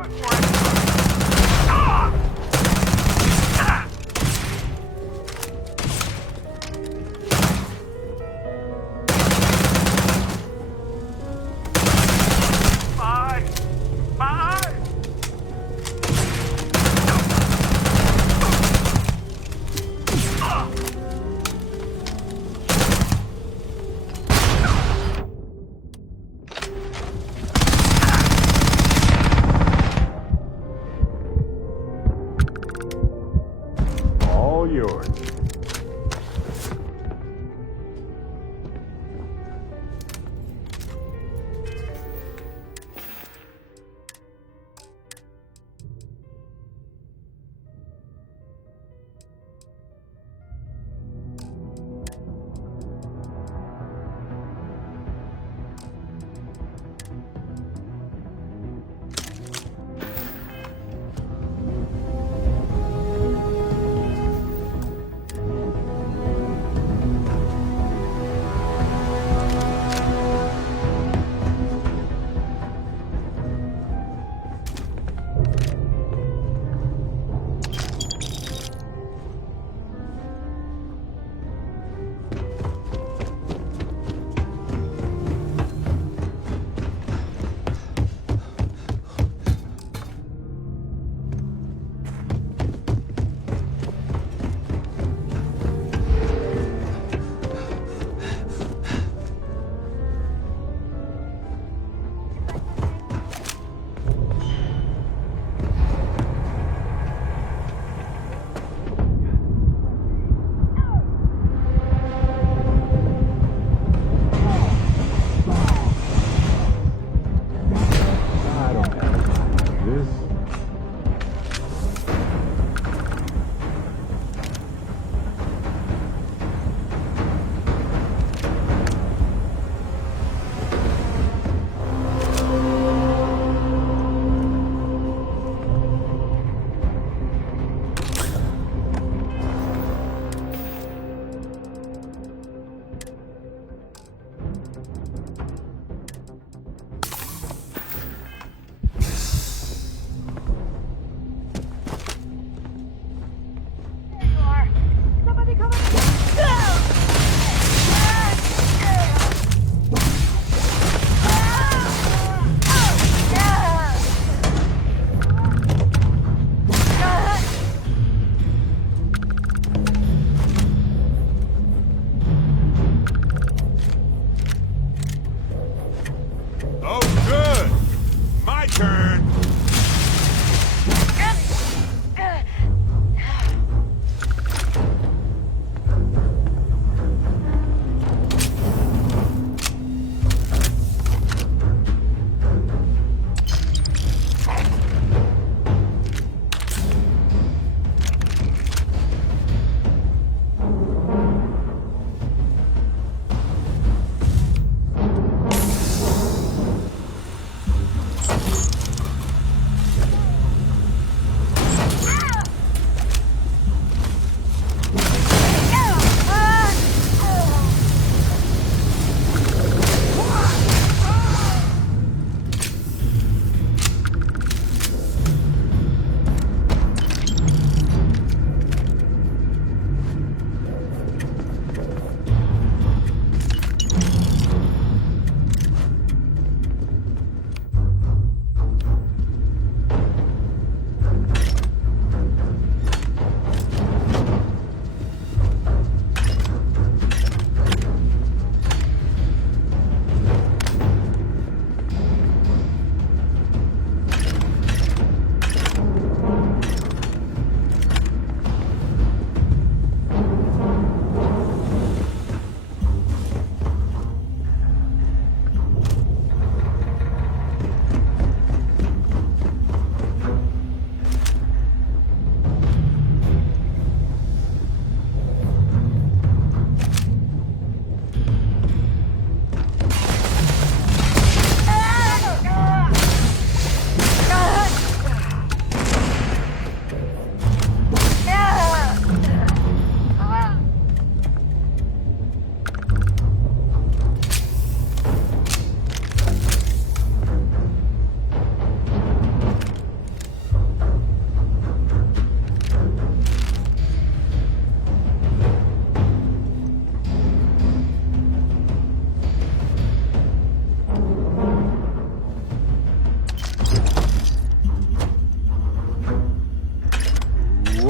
All yours.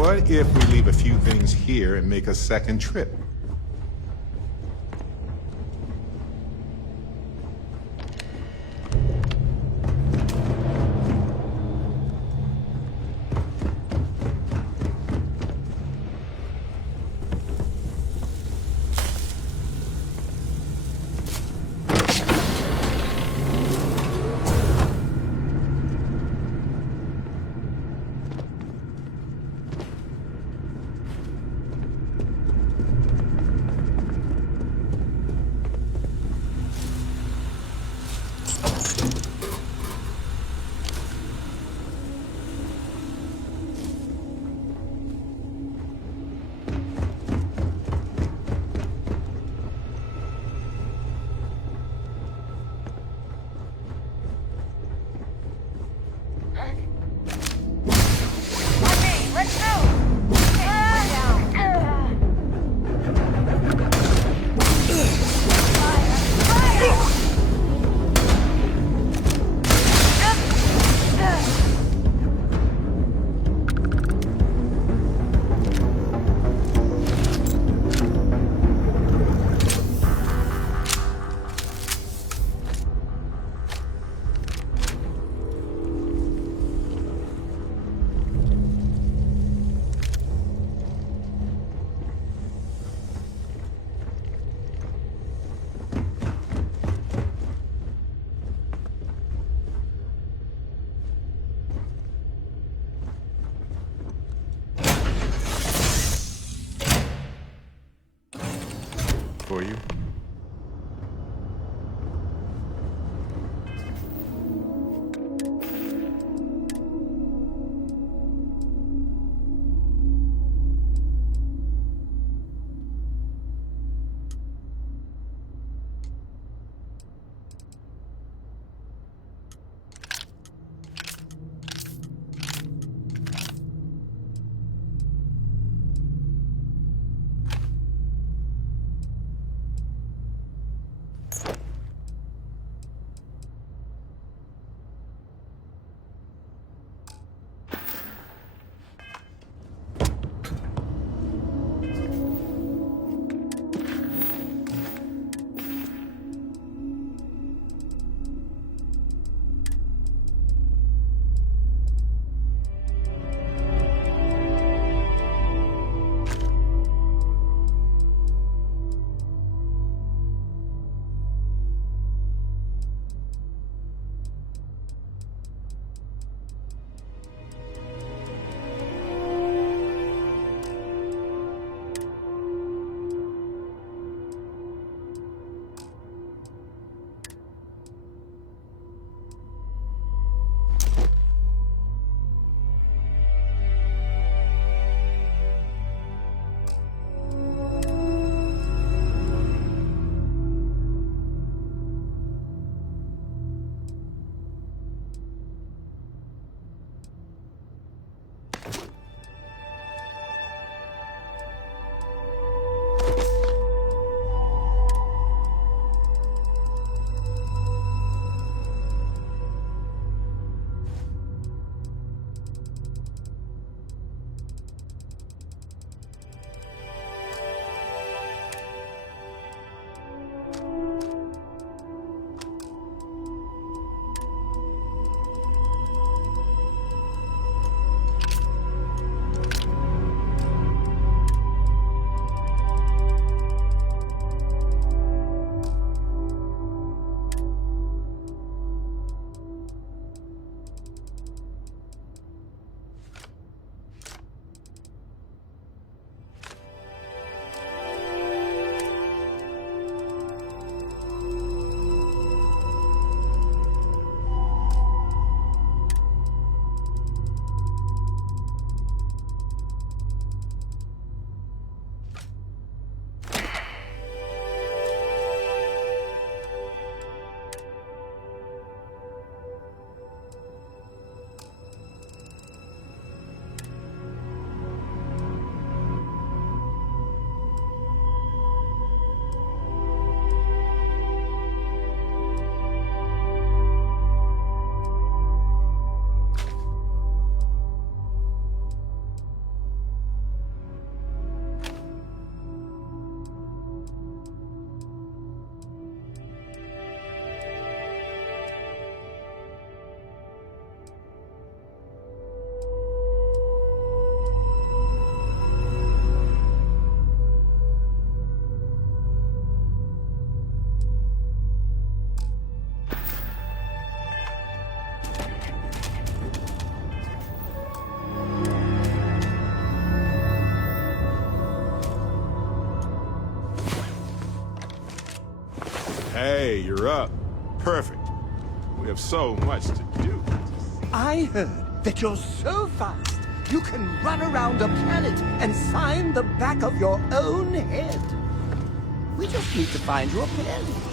What if we leave a few things here and make a second trip? Hey, you're up. Perfect. We have so much to do. I heard that you're so fast, you can run around a planet and sign the back of your own head. We just need to find your pen.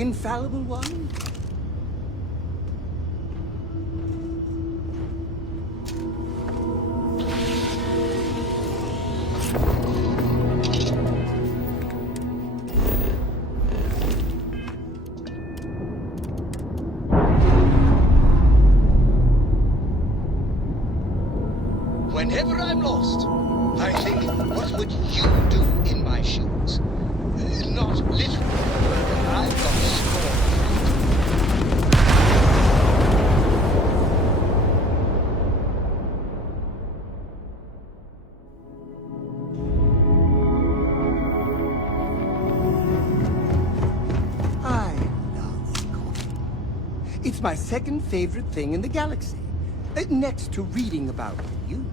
infallible one? Whenever I'm lost, I think, what would you do in my shoes? Not literally, but I've got a score. I love coffee. It's my second favorite thing in the galaxy, next to reading about you.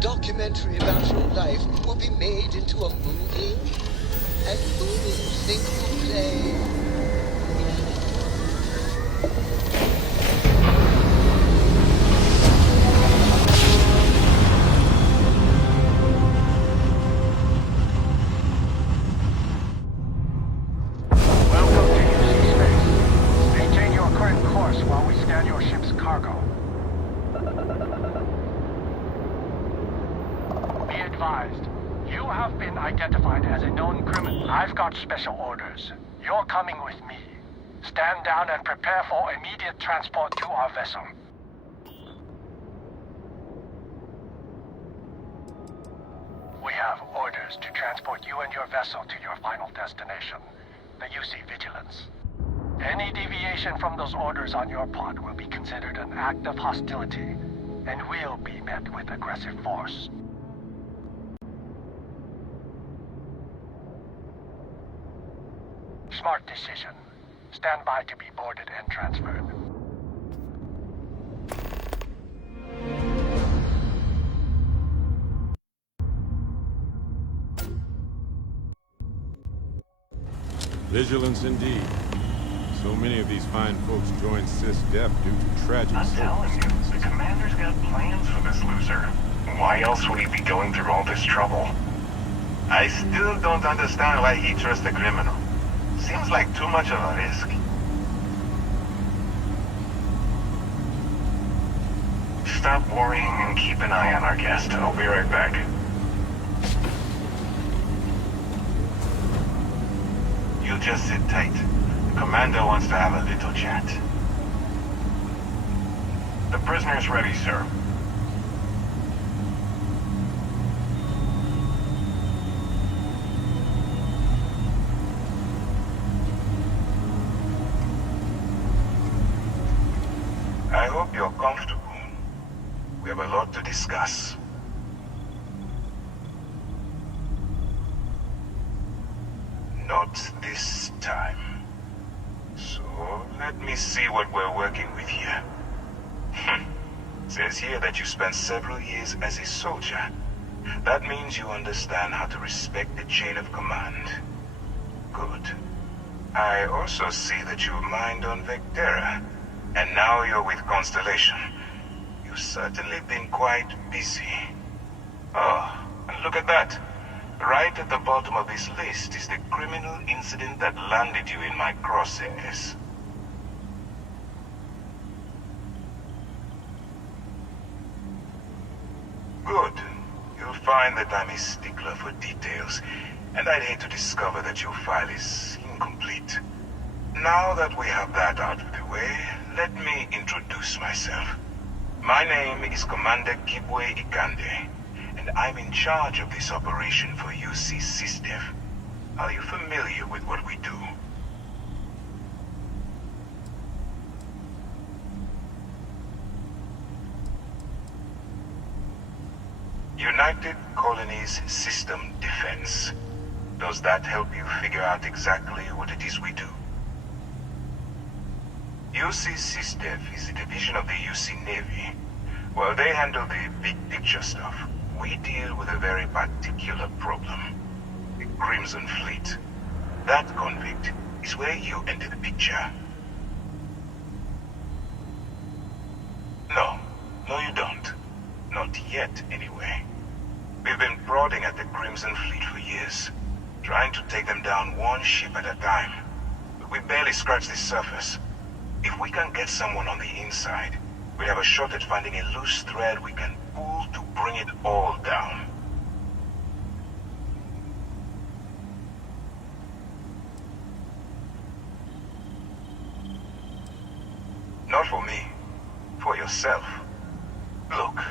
Documentary about your life will be made into a movie? And who do you think will play? Welcome to UC Space. Maintain your current course while we scan your ship's cargo. Be advised, you have been identified as a known criminal. I've got special orders. You're coming with me. Stand down and prepare for immediate transport to our vessel. We have orders to transport you and your vessel to your final destination, the UC Vigilance. Any deviation from those orders on your part will be considered an act of hostility, and will be met with aggressive force. Smart decision. Stand by to be boarded and transferred. Vigilance indeed. So many of these fine folks joined SysDef due to tragic I'm telling you, the commander's got plans for this loser. Why else would he be going through all this trouble? I still don't understand why he trusts a criminal. Seems like too much of a risk. Stop worrying and keep an eye on our guest. I'll be right back. You just sit tight. The commander wants to have a little chat. The prisoner's ready, sir. I hope you're comfortable. We have a lot to discuss. Not this time. So, let me see what we're working with here. Says here that you spent several years as a soldier. That means you understand how to respect the chain of command. Good. I also see that you mined on Vectera, and now you're with Constellation. You've certainly been quite busy. Oh, and look at that. Right at the bottom of this list is the criminal incident that landed you in my crosshairs. Good. You'll find that I'm a stickler for details, and I'd hate to discover that your file is incomplete. Now that we have that out of the way, let me introduce myself. My name is Commander Kibwe Ikande, and I'm in charge of this operation for UC SysDev. Are you familiar with what we do? United Colonies System Defense. Does that help you figure out exactly what it is we do? UC SysDev is a division of the UC Navy. While they handle the big picture stuff, we deal with a very particular problem. The Crimson Fleet. That convict is where you enter the picture. No, you don't. Not yet, anyway. We've been prodding at the Crimson Fleet for years, trying to take them down one ship at a time. But we barely scratched the surface. If we can get someone on the inside, we have a shot at finding a loose thread we can pull to bring it all down. Not for me. For yourself. Look,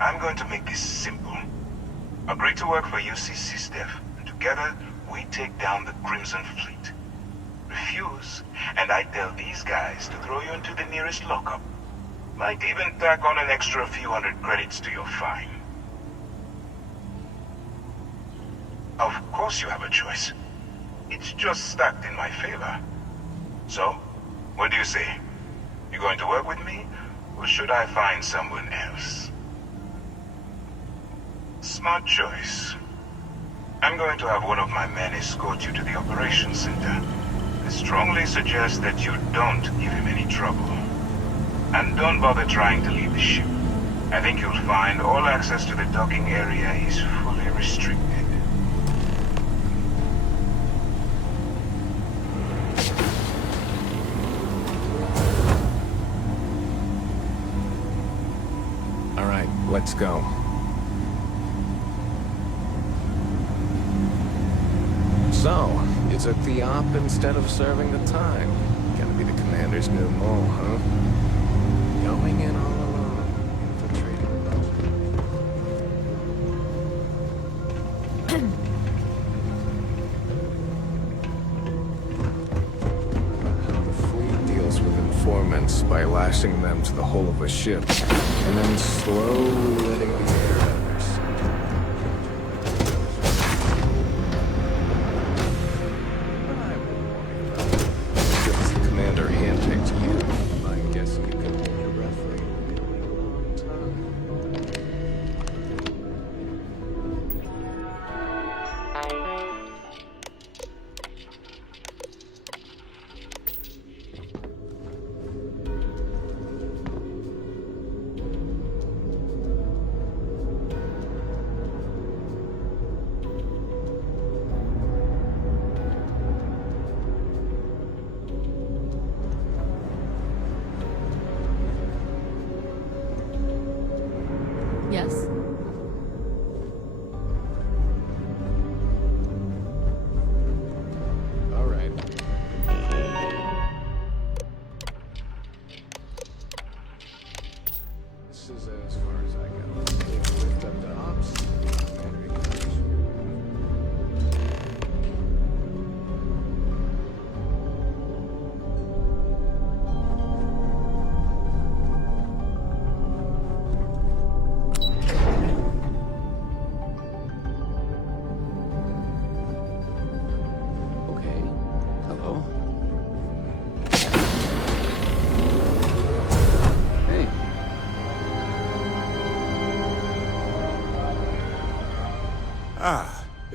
I'm going to make this simple. Agree to work for UC SysDev, and together we take down the Crimson Fleet. Refuse, and I tell these guys to throw you into the nearest lockup. Might even tack on an extra few hundred credits to your fine. Of course you have a choice. It's just stacked in my favor. So, what do you say? You going to work with me, or should I find someone else? Smart choice. I'm going to have one of my men escort you to the operations center. I strongly suggest that you don't give him any trouble. And don't bother trying to leave the ship. I think you'll find all access to the docking area is fully restricted. All right, let's go. So, you took the op instead of serving the time. Gonna be the commander's new mole, huh? Going in all alone, infiltrating how the fleet deals with informants by lashing them to the hull of a ship, and then slowly letting the air out of their suit. Since the commander handpicked you, I guess you can hold your breath for a long time.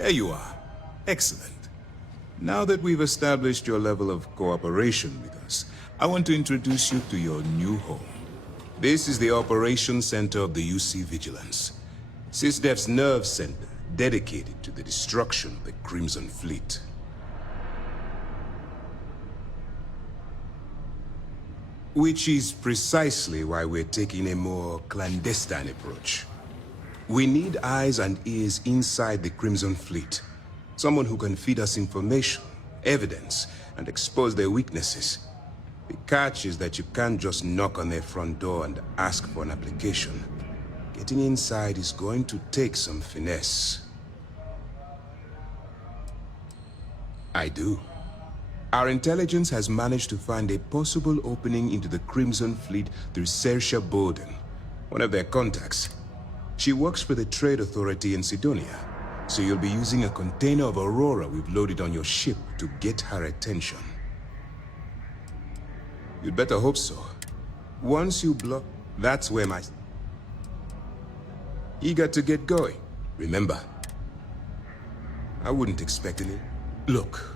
There you are. Excellent. Now that we've established your level of cooperation with us, I want to introduce you to your new home. This is the Operations Center of the UC Vigilance. SysDef's nerve center, dedicated to the destruction of the Crimson Fleet. Which is precisely why we're taking a more clandestine approach. We need eyes and ears inside the Crimson Fleet. Someone who can feed us information, evidence, and expose their weaknesses. The catch is that you can't just knock on their front door and ask for an application. Getting inside is going to take some finesse. I do. Our intelligence has managed to find a possible opening into the Crimson Fleet through Saoirse Bowden, one of their contacts. She works for the Trade Authority in Sidonia, so you'll be using a container of Aurora we've loaded on your ship to get her attention. You'd better hope so. Once you block, that's where my... Eager to get going, remember? I wouldn't expect any... Look.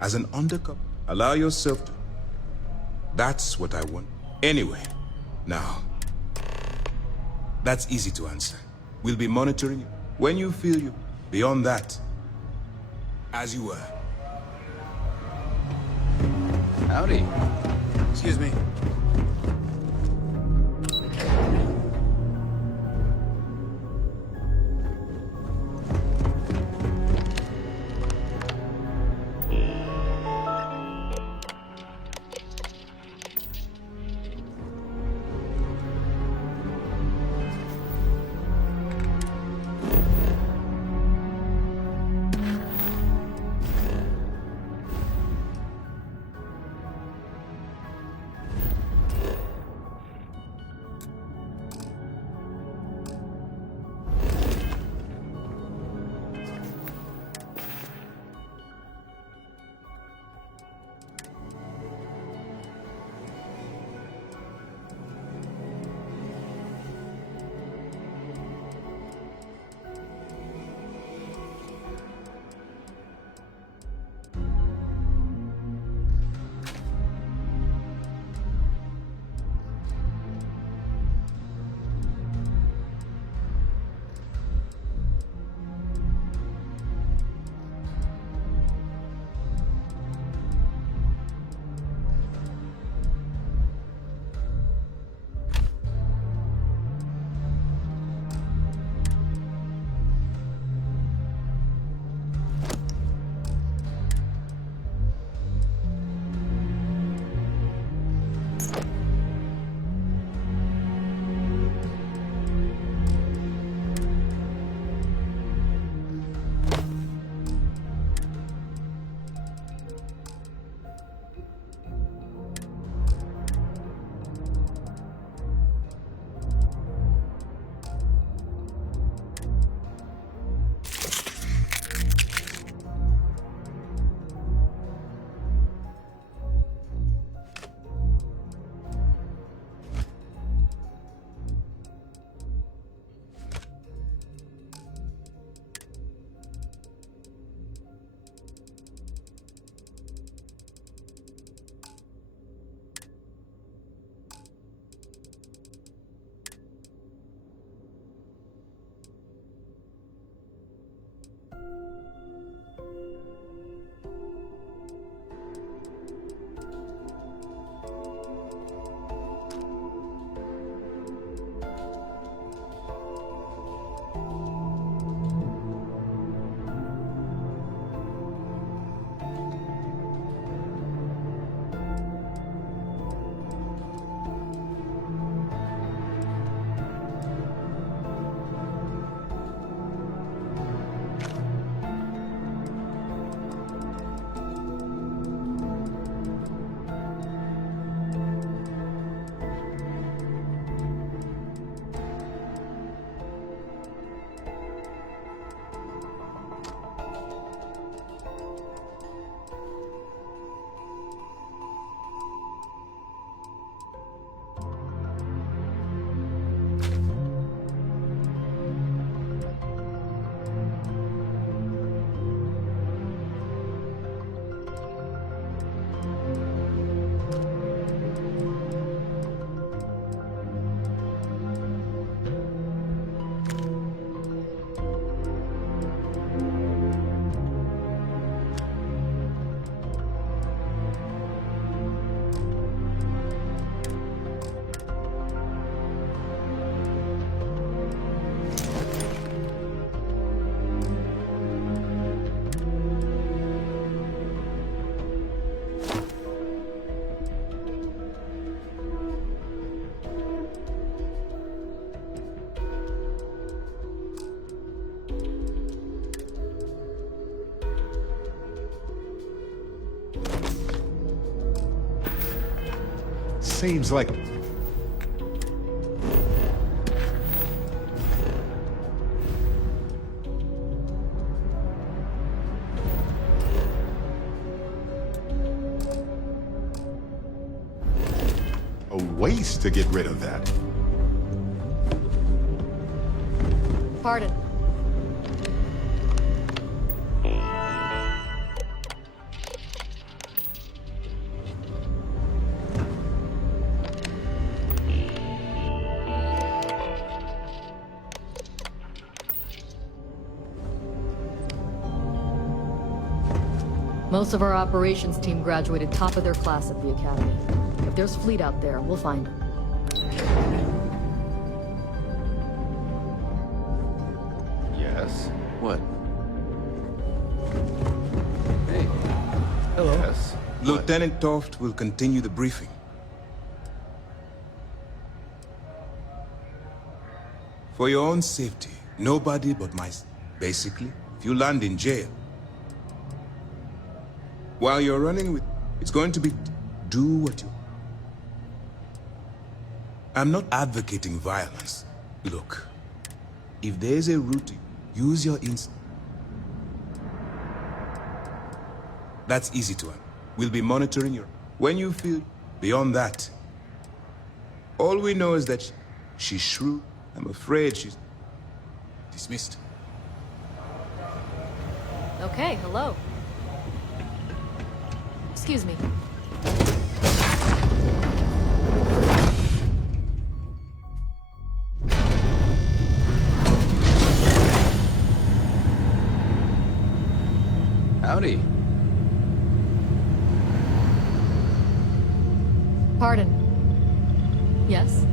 As an undercover, allow yourself to... That's what I want. Anyway, now... That's easy to answer. We'll be monitoring you when you feel you. Beyond that, as you were. Howdy. Excuse me. seems like... a waste to get rid of that. Pardon. Most of our operations team graduated top of their class at the academy. If there's fleet out there, we'll find them. Yes? What? Hey. Hello. Yes? Lieutenant Toft will continue the briefing. For your own safety, nobody but basically, if you land in jail, while you're running with... It's going to be... Do what you... I'm not advocating violence. Look, if there's a route, use your instinct. That's easy to understand. We'll be monitoring your... When you feel beyond that, all we know is that she's shrewd. I'm afraid she's... dismissed. Okay, hello. Excuse me. Howdy. Pardon. Yes?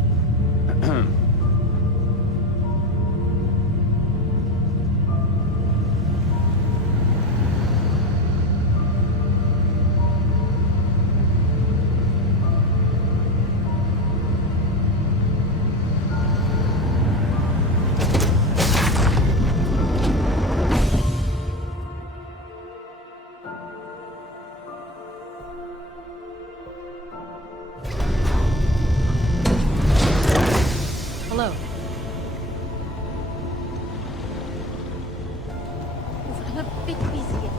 Hello. I'm a bit busy.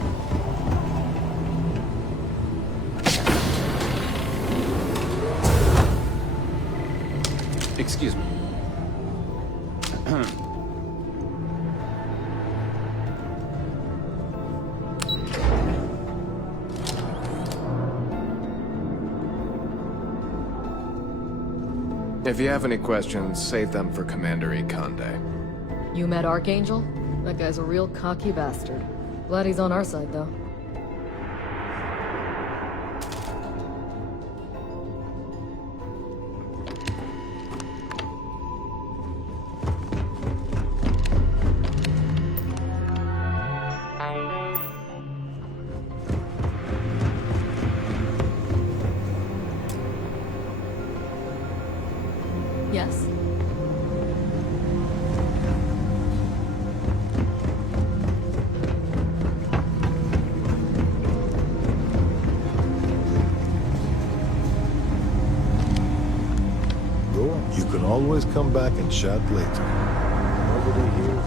Excuse me. If you have any questions, save them for Commander Ikonde. You met Archangel? That guy's a real cocky bastard. Glad he's on our side, though. Yes? You can always come back and chat later. Nobody here.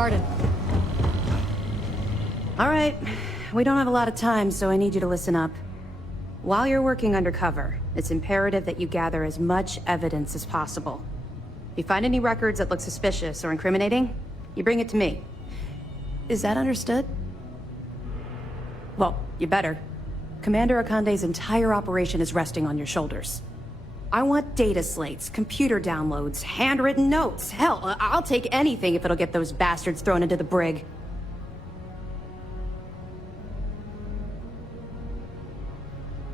pardon. All right. We don't have a lot of time, so I need you to listen up. While you're working undercover, it's imperative that you gather as much evidence as possible. If you find any records that look suspicious or incriminating, you bring it to me. Is that understood? Well, you better. Commander Akande's entire operation is resting on your shoulders. I want data slates, computer downloads, handwritten notes. Hell, I'll take anything if it'll get those bastards thrown into the brig.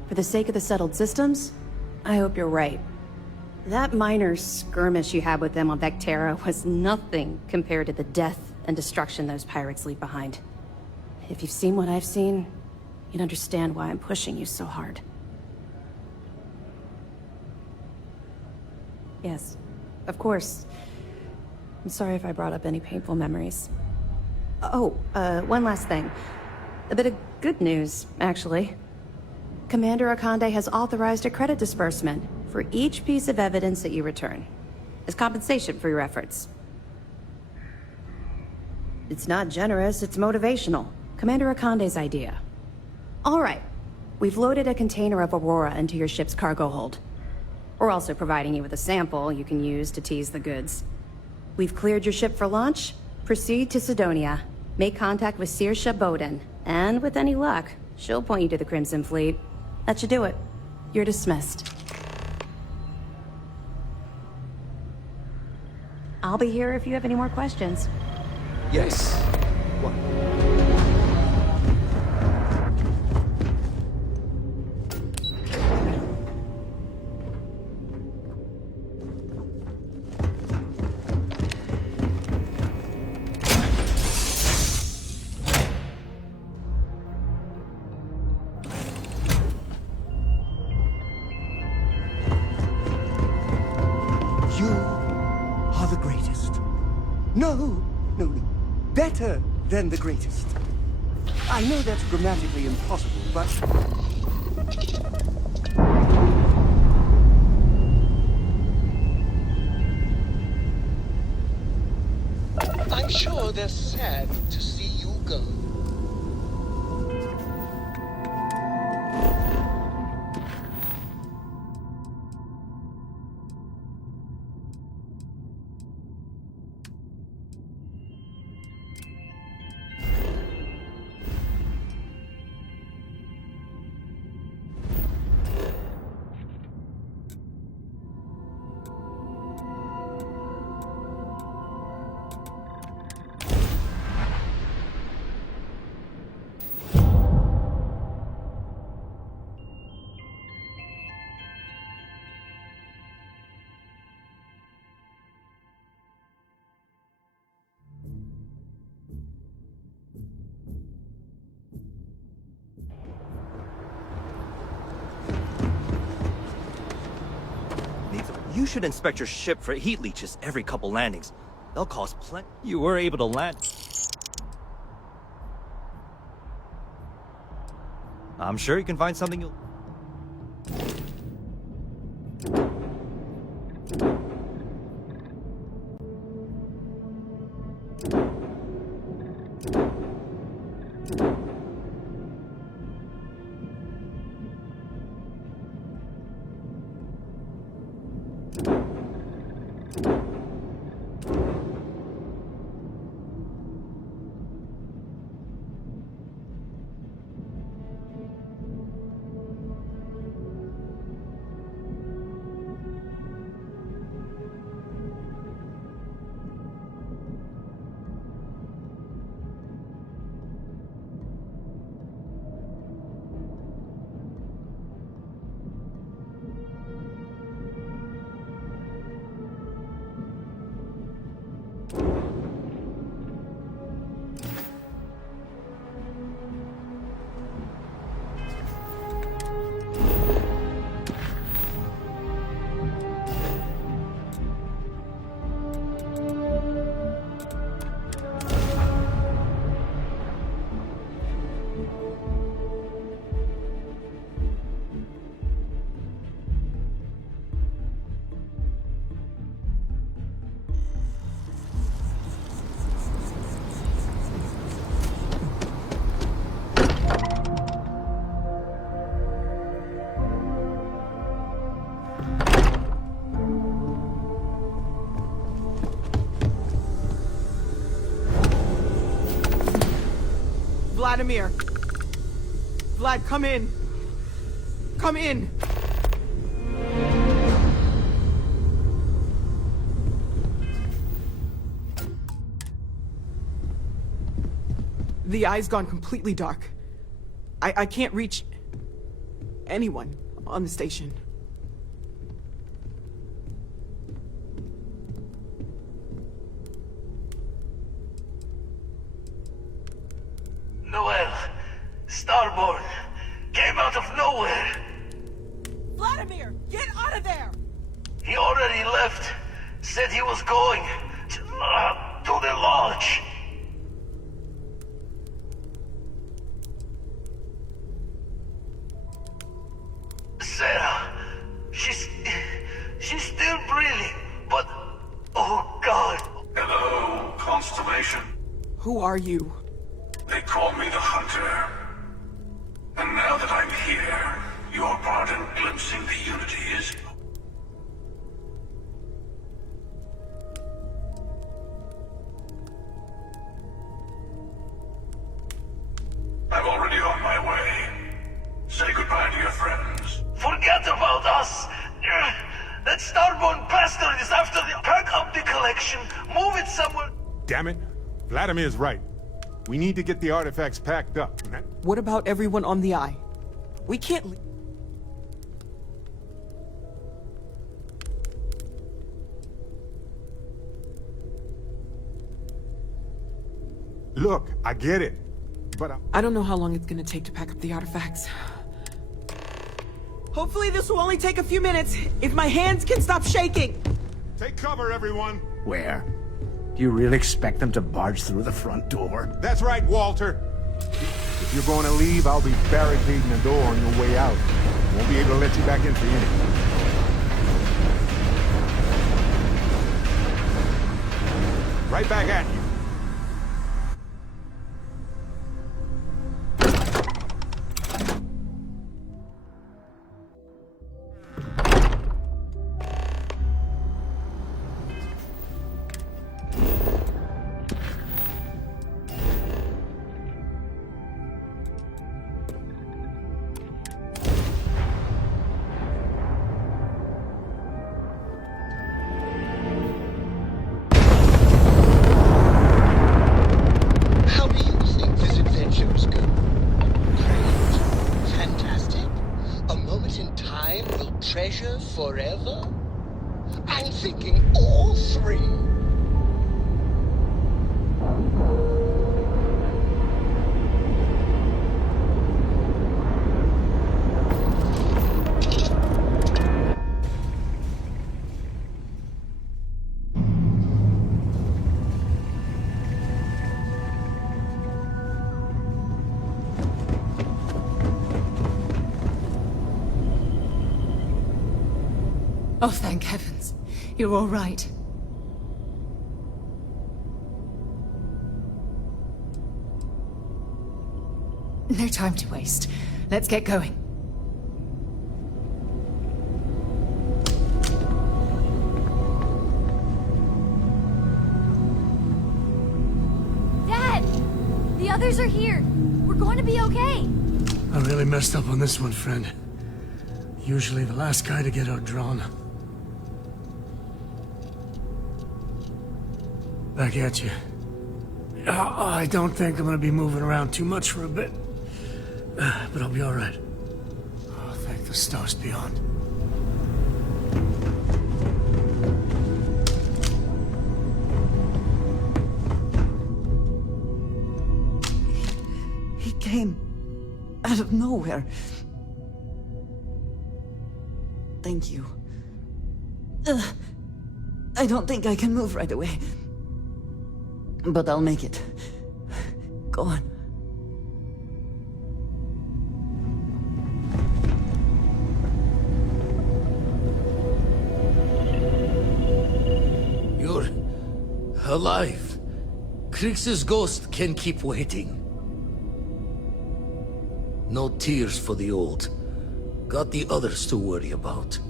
For the sake of the settled systems, I hope you're right. That minor skirmish you had with them on Vectera was nothing compared to the death and destruction those pirates leave behind. If you've seen what I've seen, you'd understand why I'm pushing you so hard. Yes, of course. I'm sorry if I brought up any painful memories. Oh, one last thing. A bit of good news, actually. Commander Akande has authorized a credit disbursement for each piece of evidence that you return, as compensation for your efforts. It's not generous, it's motivational. Commander Akande's idea. All right, we've loaded a container of Aurora into your ship's cargo hold. We're also providing you with a sample you can use to tease the goods. We've cleared your ship for launch. Proceed to Sidonia. Make contact with Saoirse Bowden, and with any luck, she'll point you to the Crimson Fleet. That should do it. You're dismissed. I'll be here if you have any more questions. Yes. What? Better than the greatest. I know that's grammatically impossible, but... I'm sure they're sad to see you go. You should inspect your ship for heat leeches every couple landings. They'll cause plenty. You were able to land. I'm sure you can find something you'll... Vladimir! Vlad, come in! Come in! The eye's gone completely dark. I can't reach anyone on the station. Noel, Starborn, came out of nowhere. Vladimir, get out of there! He already left. Said he was going to the lodge. Sarah, she's still breathing, but oh God. Hello, Constellation. Who are you? They call me the Hunter. And now that I'm here, your part in glimpsing the Unity is... I'm already on my way. Say goodbye to your friends. Forget about us! That Starborn bastard is after the... Pack up the collection, move it somewhere... Damn it. Vladimir's right. We need to get the artifacts packed up. What about everyone on the Eye? We can't Look, I get it. But I don't know how long it's gonna take to pack up the artifacts. Hopefully this will only take a few minutes, if my hands can stop shaking! Take cover, everyone! Where? Do you really expect them to barge through the front door? That's right, Walter. If you're going to leave, I'll be barricading the door on your way out. Won't be able to let you back in for anything. Right back at you. Treasure forever? I'm thinking all three. Oh, thank heavens. You're all right. No time to waste. Let's get going. Dad! The others are here. We're going to be okay. I really messed up on this one, friend. Usually the last guy to get outdrawn. Back at you. I don't think I'm gonna be moving around too much for a bit. But I'll be alright. Oh, thank the stars beyond. He came out of nowhere. Thank you. I don't think I can move right away. But I'll make it. Go on. You're alive. Krix's ghost can keep waiting. No tears for the old. Got the others to worry about.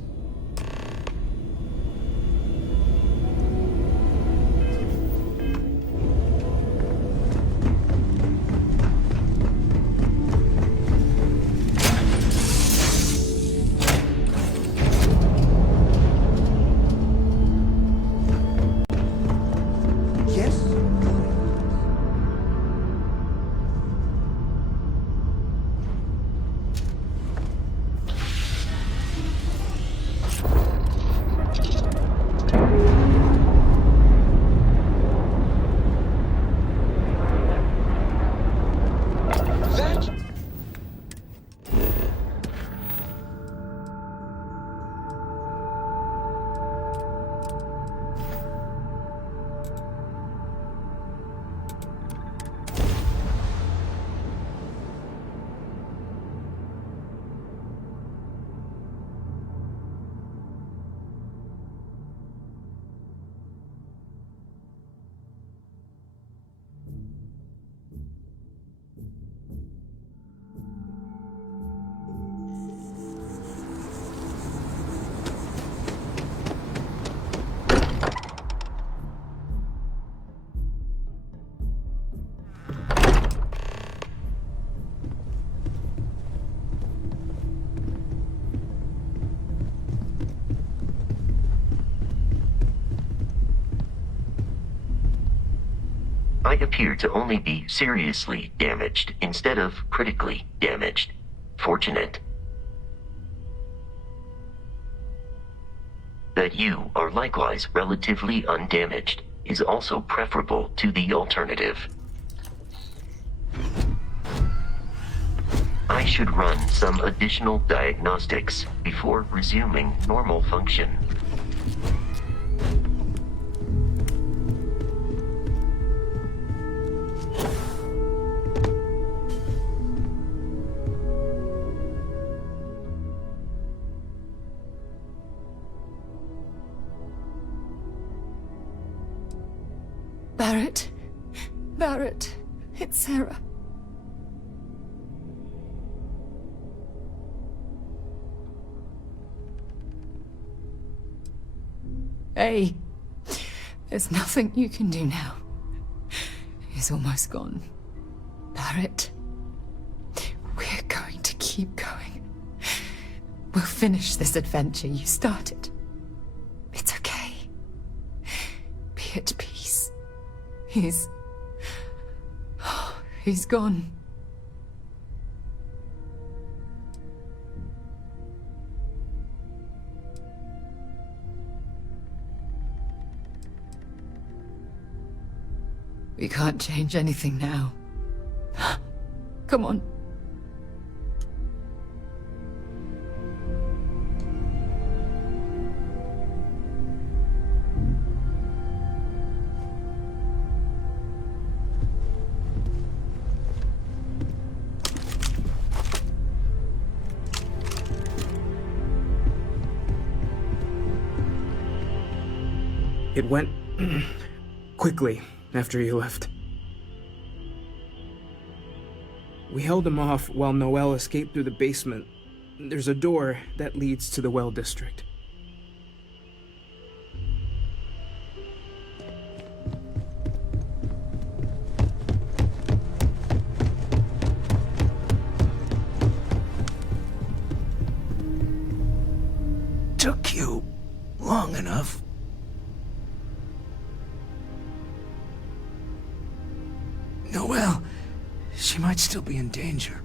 I appear to only be seriously damaged instead of critically damaged. Fortunate. That you are likewise relatively undamaged is also preferable to the alternative. I should run some additional diagnostics before resuming normal function. Barrett. Barrett. It's Sarah. Hey. There's nothing you can do now. He's almost gone. Barrett. We're going to keep going. We'll finish this adventure you started. It's okay. Be at peace. He's gone. We can't change anything now. Come on. It went quickly after you left. We held him off while Noel escaped through the basement. There's a door that leads to the well district. Took you long enough. Noelle, she might still be in danger.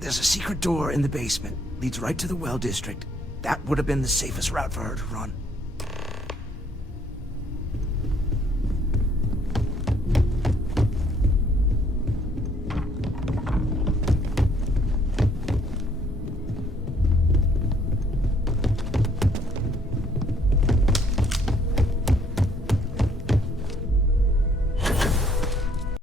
There's a secret door in the basement, leads right to the well district. That would have been the safest route for her to run.